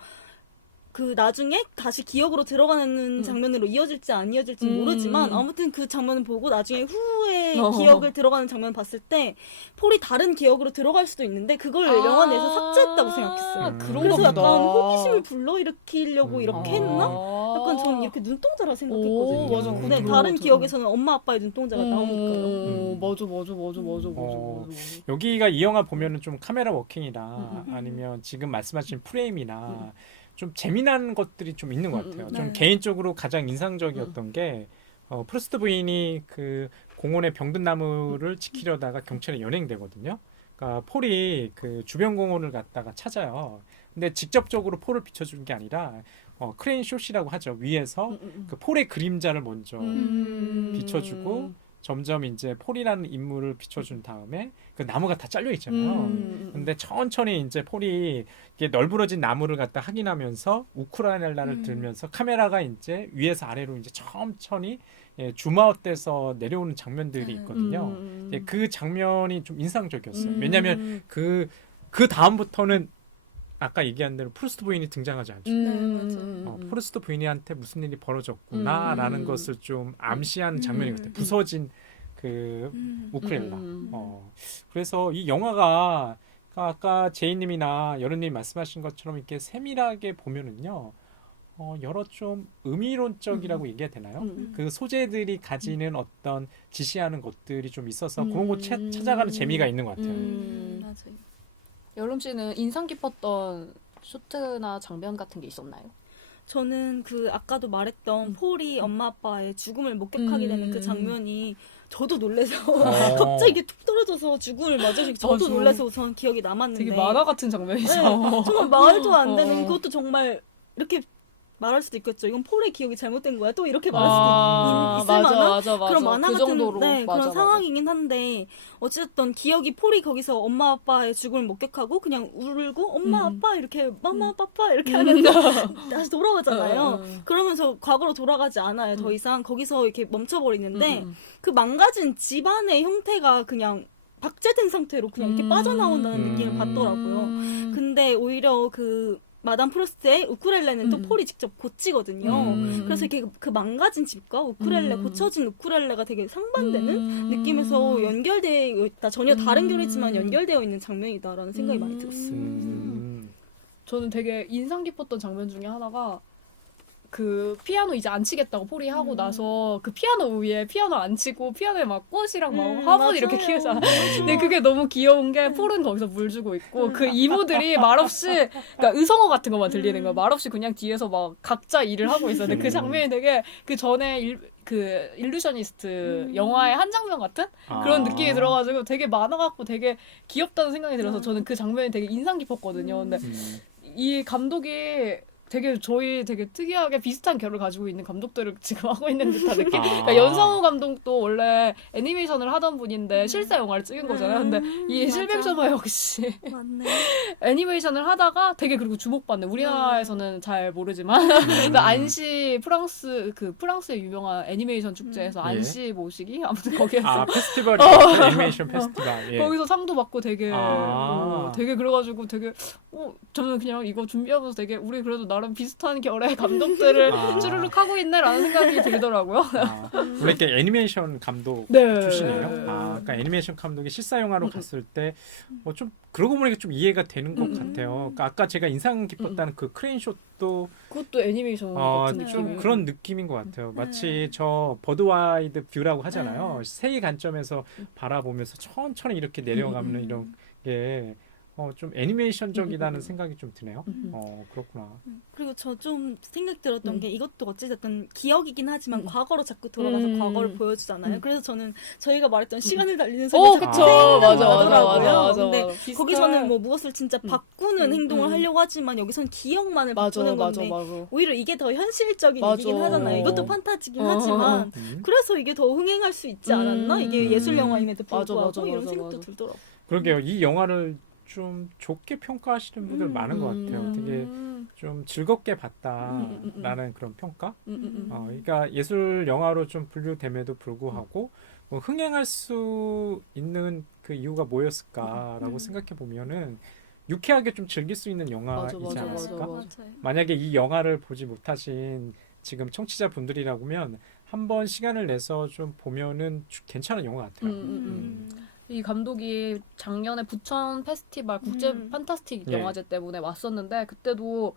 그 나중에 다시 기억으로 들어가는 장면으로 이어질지 안 이어질지 모르지만 아무튼 그 장면을 보고 나중에 후에 기억을 들어가는 장면 봤을 때 폴이 다른 기억으로 들어갈 수도 있는데 그걸 영화 내에서 삭제했다고 생각했어요. 그래서 약간 호기심을 불러일으키려고 이렇게 했나? 약간 저는 이렇게 눈동자라 생각했거든요. 맞아. 근데 그거 다른 맞아. 기억에서는 엄마 아빠의 눈동자가 나오니까요. 맞아. 여기가 이 영화 보면은 좀 카메라 워킹이나 아니면 지금 말씀하신 프레임이나 좀 재미난 것들이 좀 있는 것 같아요. 좀 개인적으로 가장 인상적이었던 게 프루스트 부인이 그 공원의 병든 나무를 지키려다가 경찰에 연행되거든요. 그러니까 폴이 그 주변 공원을 갔다가 찾아요. 근데 직접적으로 폴을 비춰주는 게 아니라 크레인 숏이라고 하죠. 위에서 그 폴의 그림자를 먼저 비춰주고 점점 이제 폴이라는 인물을 비춰준 다음에 그 나무가 다 잘려 있잖아요. 근데 천천히 이제 폴이 이게 널브러진 나무를 갖다 확인하면서 우크라이나를 들면서 카메라가 이제 위에서 아래로 이제 천천히 줌아웃돼서 내려오는 장면들이 있거든요. 그 장면이 좀 인상적이었어요. 왜냐하면 그 다음부터는 아까 얘기한 대로 프루스트 부인이 등장하지 않죠. 프루스트 부인한테 무슨 일이 벌어졌구나라는 것을 좀 암시하는 장면이거든요. 부서진 그 우쿨렐라. 그래서 이 영화가 아까 제이님이나 여름님이 말씀하신 것처럼 이렇게 세밀하게 보면은요, 여러 좀 의미론적이라고 얘기해야 되나요? 그 소재들이 가지는 어떤 지시하는 것들이 좀 있어서 그런 거 찾아가는 재미가 있는 것 같아요. 맞아요. 여름 씨는 인상 깊었던 쇼트나 장면 같은 게 있었나요? 저는 그 아까도 말했던 폴이 엄마 아빠의 죽음을 목격하게 되는 그 장면이 저도 놀래서 갑자기 툭 떨어져서 죽음을 맞으시고 저도 맞아. 놀라서 우선 기억이 남았는데 되게 만화 같은 장면이죠. 네, 정말 말도 안 되는 그것도 정말 이렇게 말할 수도 있겠죠. 이건 폴의 기억이 잘못된 거야. 또 이렇게 말할 수도 있을 만한 맞아. 그런 만화 그 같은 정도로, 네, 맞아, 그런 맞아. 상황이긴 한데 어쨌든 기억이 폴이 거기서 엄마 아빠의 죽음을 목격하고 그냥 울고 엄마 아빠 이렇게 마마 빠빠 이렇게 하면서 다시 돌아가잖아요. 그러면서 과거로 돌아가지 않아요. 더 이상 거기서 이렇게 멈춰버리는데 그 망가진 집안의 형태가 그냥 박제된 상태로 그냥 이렇게 빠져나온다는 느낌을 받더라고요. 근데 오히려 그 마담 프로스트의 우쿨렐레는 또 폴이 직접 고치거든요. 그래서 이렇게 그 망가진 집과 우쿨렐레, 고쳐진 우쿨렐레가 되게 상반되는 느낌에서 연결되어 있다. 전혀 다른 결이지만 연결되어 있는 장면이다라는 생각이 많이 들었어요. 저는 되게 인상 깊었던 장면 중에 하나가 그 피아노 이제 안 치겠다고 폴이 하고 나서 그 피아노 위에 피아노 안 치고 피아노에 막 꽃이랑 막 화분 맞아요. 이렇게 키우잖아. 근데 그게 너무 귀여운 게 폴은 거기서 물 주고 있고 그 이모들이 말없이 그러니까 의성어 같은 것만 들리는 거야. 말없이 그냥 뒤에서 막 각자 일을 하고 있어. 근데 그 장면이 되게 그 전에 그 일루셔니스트 영화의 한 장면 같은 그런 느낌이 들어가지고 되게 만화 같고 되게 귀엽다는 생각이 들어서 저는 그 장면이 되게 인상 깊었거든요. 근데 이 감독이 되게 저희 되게 특이하게 비슷한 결을 가지고 있는 감독들을 지금 하고 있는 듯한 느낌? 그러니까 연상호 감독도 원래 애니메이션을 하던 분인데 실사 영화를 찍은 거잖아요. 근데 이 실백셔머 역시 맞네. 애니메이션을 하다가 되게 그리고 주목받는 우리나라에서는 잘 모르지만 안시 프랑스의 유명한 애니메이션 축제에서 안시 모시기 아무튼 거기에서 페스티벌이 애니메이션 페스티벌. 예. 거기서 상도 받고 되게 아. 되게 그래가지고 되게 저는 그냥 이거 준비하면서 되게 우리 그래도 나름 비슷한 결의 감독들을 쭈르륵 하고 있네라는 생각이 들더라고요. 원래 이렇게 애니메이션 감독 네. 출신이에요. 그러니까 애니메이션 감독이 실사 영화로 갔을 때 좀 그러고 보니까 좀 이해가 되는 것 같아요. 그러니까 아까 제가 인상 깊었다는 그 크레인숏도 그것도 애니메이션 같은 좀 느낌이. 그런 느낌인 것 같아요. 마치 저 버드와이드 뷰라고 하잖아요. 새의 관점에서 바라보면서 천천히 이렇게 내려가는 이런 게 좀 애니메이션적이라는 생각이 좀 드네요. 그렇구나. 그리고 저 좀 생각 들었던 게 이것도 어찌됐든 기억이긴 하지만 과거로 자꾸 돌아가서 과거를 보여주잖아요. 그래서 저는 저희가 말했던 시간을 달리는 소리 그쵸. 맞아. 맞아. 근데 거기서는 뭐 무엇을 진짜 바꾸는 행동을 하려고 하지만 여기서는 기억만을 바꾸는 건데 오히려 이게 더 현실적인 얘기긴 하잖아요. 이것도 판타지긴 하지만 그래서 이게 더 흥행할 수 있지 않았나? 이게 예술 영화임에도 불구하고 이런 생각도 들더라고요. 그러게요. 이 영화를 좀 좋게 평가하시는 분들 많은 것 같아요. 되게 좀 즐겁게 봤다라는 그런 평가. 그러니까 예술 영화로 좀 분류됨에도 불구하고 뭐 흥행할 수 있는 그 이유가 뭐였을까라고 생각해 보면은 유쾌하게 좀 즐길 수 있는 영화이지 않았을까? 만약에 이 영화를 보지 못하신 지금 청취자분들이라면 한번 시간을 내서 좀 보면은 괜찮은 영화 같아요. 이 감독이 작년에 부천 페스티벌 국제 판타스틱 영화제 때문에 왔었는데 그때도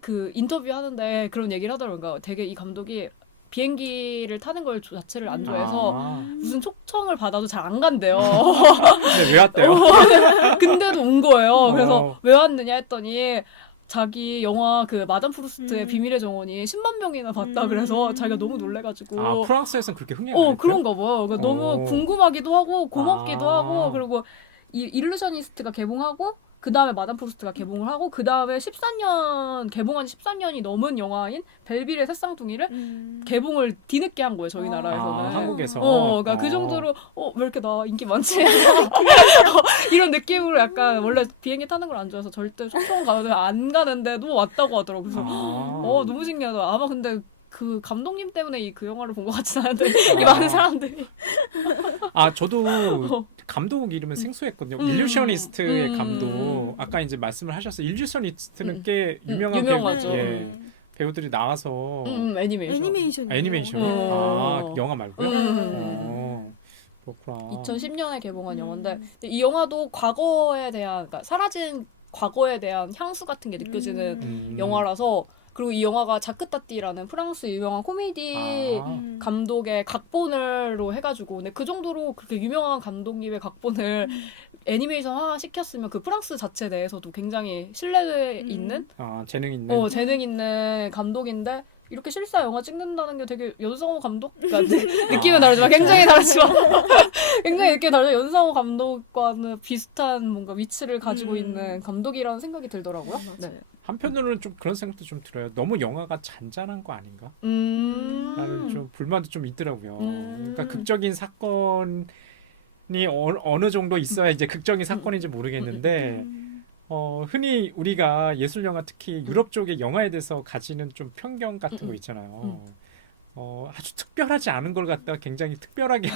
그 인터뷰 하는데 그런 얘기를 하더라고요. 그러니까 되게 이 감독이 비행기를 타는 걸 자체를 안 좋아해서 무슨 초청을 받아도 잘 안 간대요. 근데 왜 왔대요? 근데도 온 거예요. 그래서 왜 왔느냐 했더니 자기 영화 그 마담 프루스트의 비밀의 정원이 10만 명이나 봤다 그래서 자기가 너무 놀래가지고 프랑스에서는 그렇게 흥행 안 했대요? 그런가 봐요. 그러니까 너무 궁금하기도 하고 고맙기도 하고 그리고 이 일루셔니스트가 개봉하고 그 다음에 마담 프루스트가 개봉을 하고 그 다음에 14년 개봉한 14년이 넘은 영화인 벨빌의 새쌍둥이를 개봉을 뒤늦게 한 거예요. 저희 나라에서는. 한국에서. 그러니까 그 정도로 왜 이렇게 나 인기 많지? 이런 느낌으로 약간 원래 비행기 타는 걸 안 좋아해서 절대 초청 가면 안 가는데도 왔다고 하더라고요. 그래서 너무 신기하다. 아마 근데 그 감독님 때문에 그 영화를 본 것 같진 않은데 이 많은 사람들이 저도 감독 이름은 생소했거든요. 일루셔니스트의 감독. 아까 이제 말씀을 하셨어요. 일루셔니스트는 꽤 유명하죠. 배우들이 나와서 애니메이션. 애니메이션. 영화 말고요. 그렇구나. 2010년에 개봉한 영화인데 근데 이 영화도 과거에 대한 그러니까 사라진 과거에 대한 향수 같은 게 느껴지는 영화라서 그리고 이 영화가 자크따띠라는 프랑스 유명한 코미디 감독의 각본으로 해가지고 근데 그 정도로 그렇게 유명한 감독님의 각본을 애니메이션화 시켰으면 그 프랑스 자체 내에서도 굉장히 신뢰 있는 재능 있는 재능 있는 감독인데 이렇게 실사 영화 찍는다는 게 되게 연상호 감독? 그러니까 느낌은 다르지만 굉장히 다르지만 굉장히 느낌이 다르죠. 연상호 감독과는 비슷한 뭔가 위치를 가지고 있는 감독이라는 생각이 들더라고요. 네. 한편으로는 좀 그런 생각도 좀 들어요. 너무 영화가 잔잔한 거 아닌가? 나는 좀 불만도 좀 있더라고요. 그러니까 극적인 사건이 어느 정도 있어야 이제 극적인 사건인지 모르겠는데 흔히 우리가 예술 영화 특히 유럽 쪽의 영화에 대해서 가지는 좀 편견 같은 거 있잖아요. 아주 특별하지 않은 걸 갖다가 굉장히 특별하게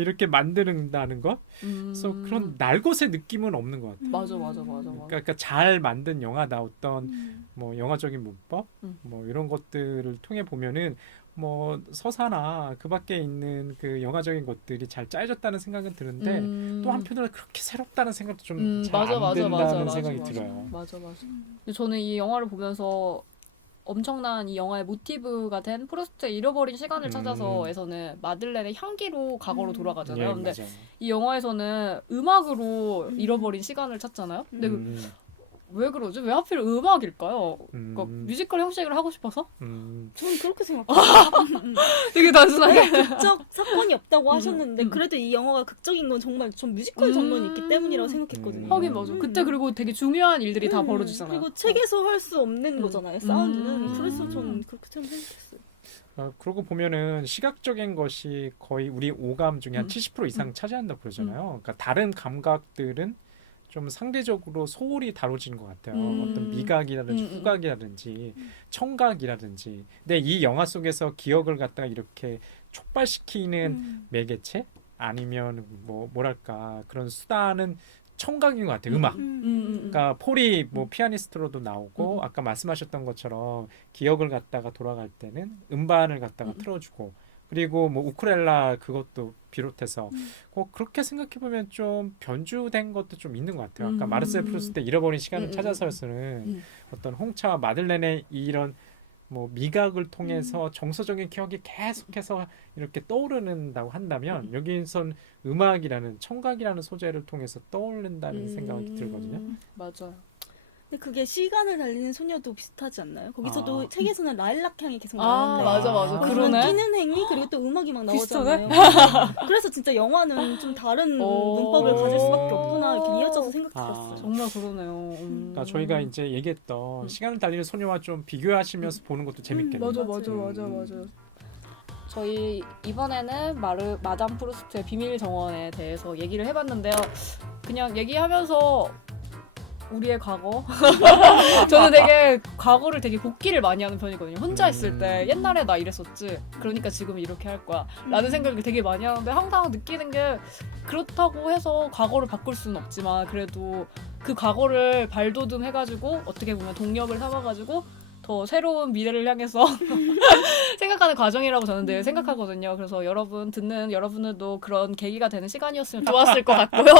이렇게 만드는다는 것. 그래서 그런 날것의 느낌은 없는 것 같아요. 맞아. 그러니까 잘 만든 영화다 어떤 뭐 영화적인 문법 뭐 이런 것들을 통해 보면은 뭐 서사나 그 밖에 있는 그 영화적인 것들이 잘 짜여졌다는 생각은 드는데 또 한편으로 그렇게 새롭다는 생각도 좀 잘 안 든다는 생각이 들어요. 맞아. 근데 저는 이 영화를 보면서 엄청난 이 영화의 모티브가 된 프루스트의 잃어버린 시간을 찾아서에서는 마들렌의 향기로 과거로 돌아가잖아요. 근데 맞아요. 이 영화에서는 음악으로 잃어버린 시간을 찾잖아요. 근데 왜 그러지? 왜 하필 음악일까요? 그러니까 뮤지컬 형식을 하고 싶어서? 저는 그렇게 생각해요. 되게 단순하게. 극적 사건이 없다고 하셨는데 그래도 이 영화가 극적인 건 정말 좀 뮤지컬 장면이 있기 때문이라고 생각했거든요. 하긴 맞아. 그때 그리고 되게 중요한 일들이 다 벌어지잖아요. 그리고 책에서 할 수 없는 거잖아요. 사운드는. 그래서 저는 그렇게 생각했어요. 그러고 보면은 시각적인 것이 거의 우리 오감 중에 한 70% 이상 차지한다고 그러잖아요. 그러니까 다른 감각들은 좀 상대적으로 소홀히 다뤄지는 것 같아요. 어떤 미각이라든지 후각이라든지 청각이라든지. 근데 이 영화 속에서 기억을 갖다가 이렇게 촉발시키는 매개체 아니면 뭐랄까 그런 수단은 청각인 것 같아요. 음악. 그러니까 폴이 뭐 피아니스트로도 나오고 아까 말씀하셨던 것처럼 기억을 갖다가 돌아갈 때는 음반을 갖다가 틀어주고 그리고 뭐 우쿨렐라 그것도 비롯해서 그렇게 생각해 보면 좀 변주된 것도 좀 있는 것 같아요. 아까 마르셀 프루스트 잃어버린 시간을 찾아서는 어떤 홍차와 마들렌의 이런 뭐 미각을 통해서 정서적인 기억이 계속해서 이렇게 떠오른다고 한다면 여기선 음악이라는 청각이라는 소재를 통해서 떠오른다는 생각이 들거든요. 맞아요. 근데 그게 시간을 달리는 소녀도 비슷하지 않나요? 거기서도 책에서는 라일락 향이 계속 나오는데 맞아. 그러네. 뛰는 행위 그리고 또 음악이 막 나오잖아요. 그래서 진짜 영화는 좀 다른 문법을 가질 수밖에 없구나 이렇게 이어져서 생각 들었어요. 정말 그러네요. 그러니까 저희가 이제 얘기했던 시간을 달리는 소녀와 좀 비교하시면서 보는 것도 재밌겠네요. 맞아. 저희 이번에는 마담 프루스트의 비밀 정원에 대해서 얘기를 해봤는데요. 그냥 얘기하면서 우리의 과거 저는 되게 과거를 되게 복기를 많이 하는 편이거든요. 혼자 있을 때 옛날에 나 이랬었지 그러니까 지금 이렇게 할 거야 라는 생각을 되게 많이 하는데 항상 느끼는 게 그렇다고 해서 과거를 바꿀 수는 없지만 그래도 그 과거를 발돋움해가지고 어떻게 보면 동력을 삼아가지고 더 새로운 미래를 향해서 생각하는 과정이라고 저는 늘 생각하거든요. 그래서 듣는 여러분들도 그런 계기가 되는 시간이었으면 좋았을 것 같고요.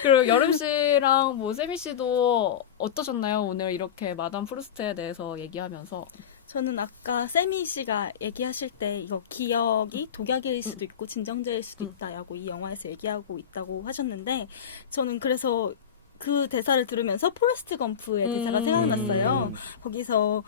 그리고 여름 씨랑 뭐 세미 씨도 어떠셨나요? 오늘 이렇게 마담 프루스트에 대해서 얘기하면서. 저는 아까 세미 씨가 얘기하실 때 이거 기억이 독약일 수도 있고 진정제일 수도 있다라고 이 영화에서 얘기하고 있다고 하셨는데 저는 그래서 그 대사를 들으면서 포레스트 검프의 대사가 생각났어요. 거기서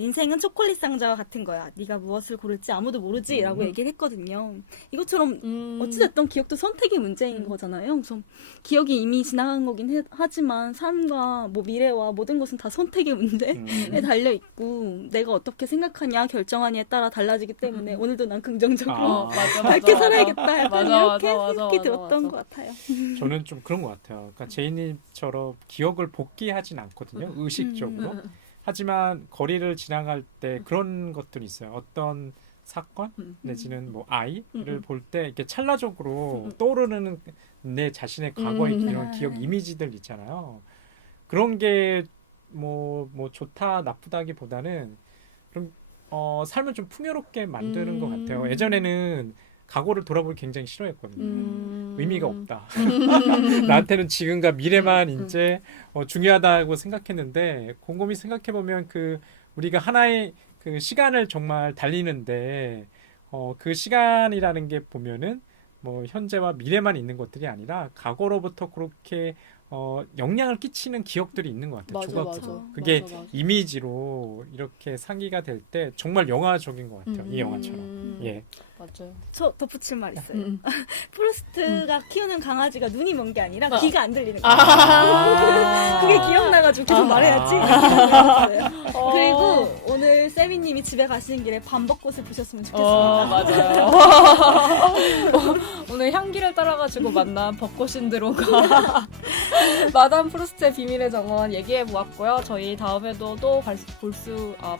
인생은 초콜릿 상자와 같은 거야. 네가 무엇을 고를지 아무도 모르지 라고 얘기를 했거든요. 이것처럼 어찌됐든 기억도 선택의 문제인 거잖아요. 그래서 기억이 이미 지나간 거긴 하지만 삶과 뭐 미래와 모든 것은 다 선택의 문제에 달려있고 내가 어떻게 생각하냐 결정하냐에 따라 달라지기 때문에 오늘도 난 긍정적으로 밝게 살아야겠다. 약간 이렇게 생각이 들었던 것 같아요. 저는 좀 그런 것 같아요. 그러니까 제이님처럼 기억을 복귀하진 않거든요. 의식적으로. 하지만 거리를 지나갈 때 그런 것들이 있어요. 어떤 사건 내지는 뭐 아이를 볼 때 이렇게 찰나적으로 떠오르는 내 자신의 과거의 이런 기억 이미지들 있잖아요. 그런 게 뭐 좋다 나쁘다기보다는 그럼 삶을 좀 풍요롭게 만드는 것 같아요. 예전에는 과거를 돌아보기 굉장히 싫어했거든요. 의미가 없다. 나한테는 지금과 미래만 이제 중요하다고 생각했는데 곰곰이 생각해 보면 그 우리가 하나의 그 시간을 정말 달리는데 그 시간이라는 게 보면은 뭐 현재와 미래만 있는 것들이 아니라 과거로부터 그렇게 영향을 끼치는 기억들이 있는 것 같아요. 조각으로. 그게 맞아. 이미지로 이렇게 상기가 될 때 정말 영화적인 것 같아요. 이 영화처럼. 예. 맞아요. 저 덧붙일 말 있어요. 프루스트가 키우는 강아지가 눈이 먼 게 아니라 어. 귀가 안 들리는 거예요. 그게 기억나가지고 계속 말해야지. 그리고 오늘 세미님이 집에 가시는 길에 밤벚꽃을 보셨으면 좋겠습니다. 맞아요. 오늘 향기를 따라가지고 만난 벚꽃 신드롬과 마담 프루스트의 비밀의 정원 얘기해 보았고요. 저희 다음에도 또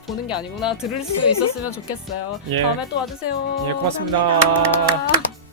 보는 게 아니구나 들을 수 있었으면 좋겠어요. 예. 다음에 또 와주세요. 예, 고맙습니다. 감사합니다.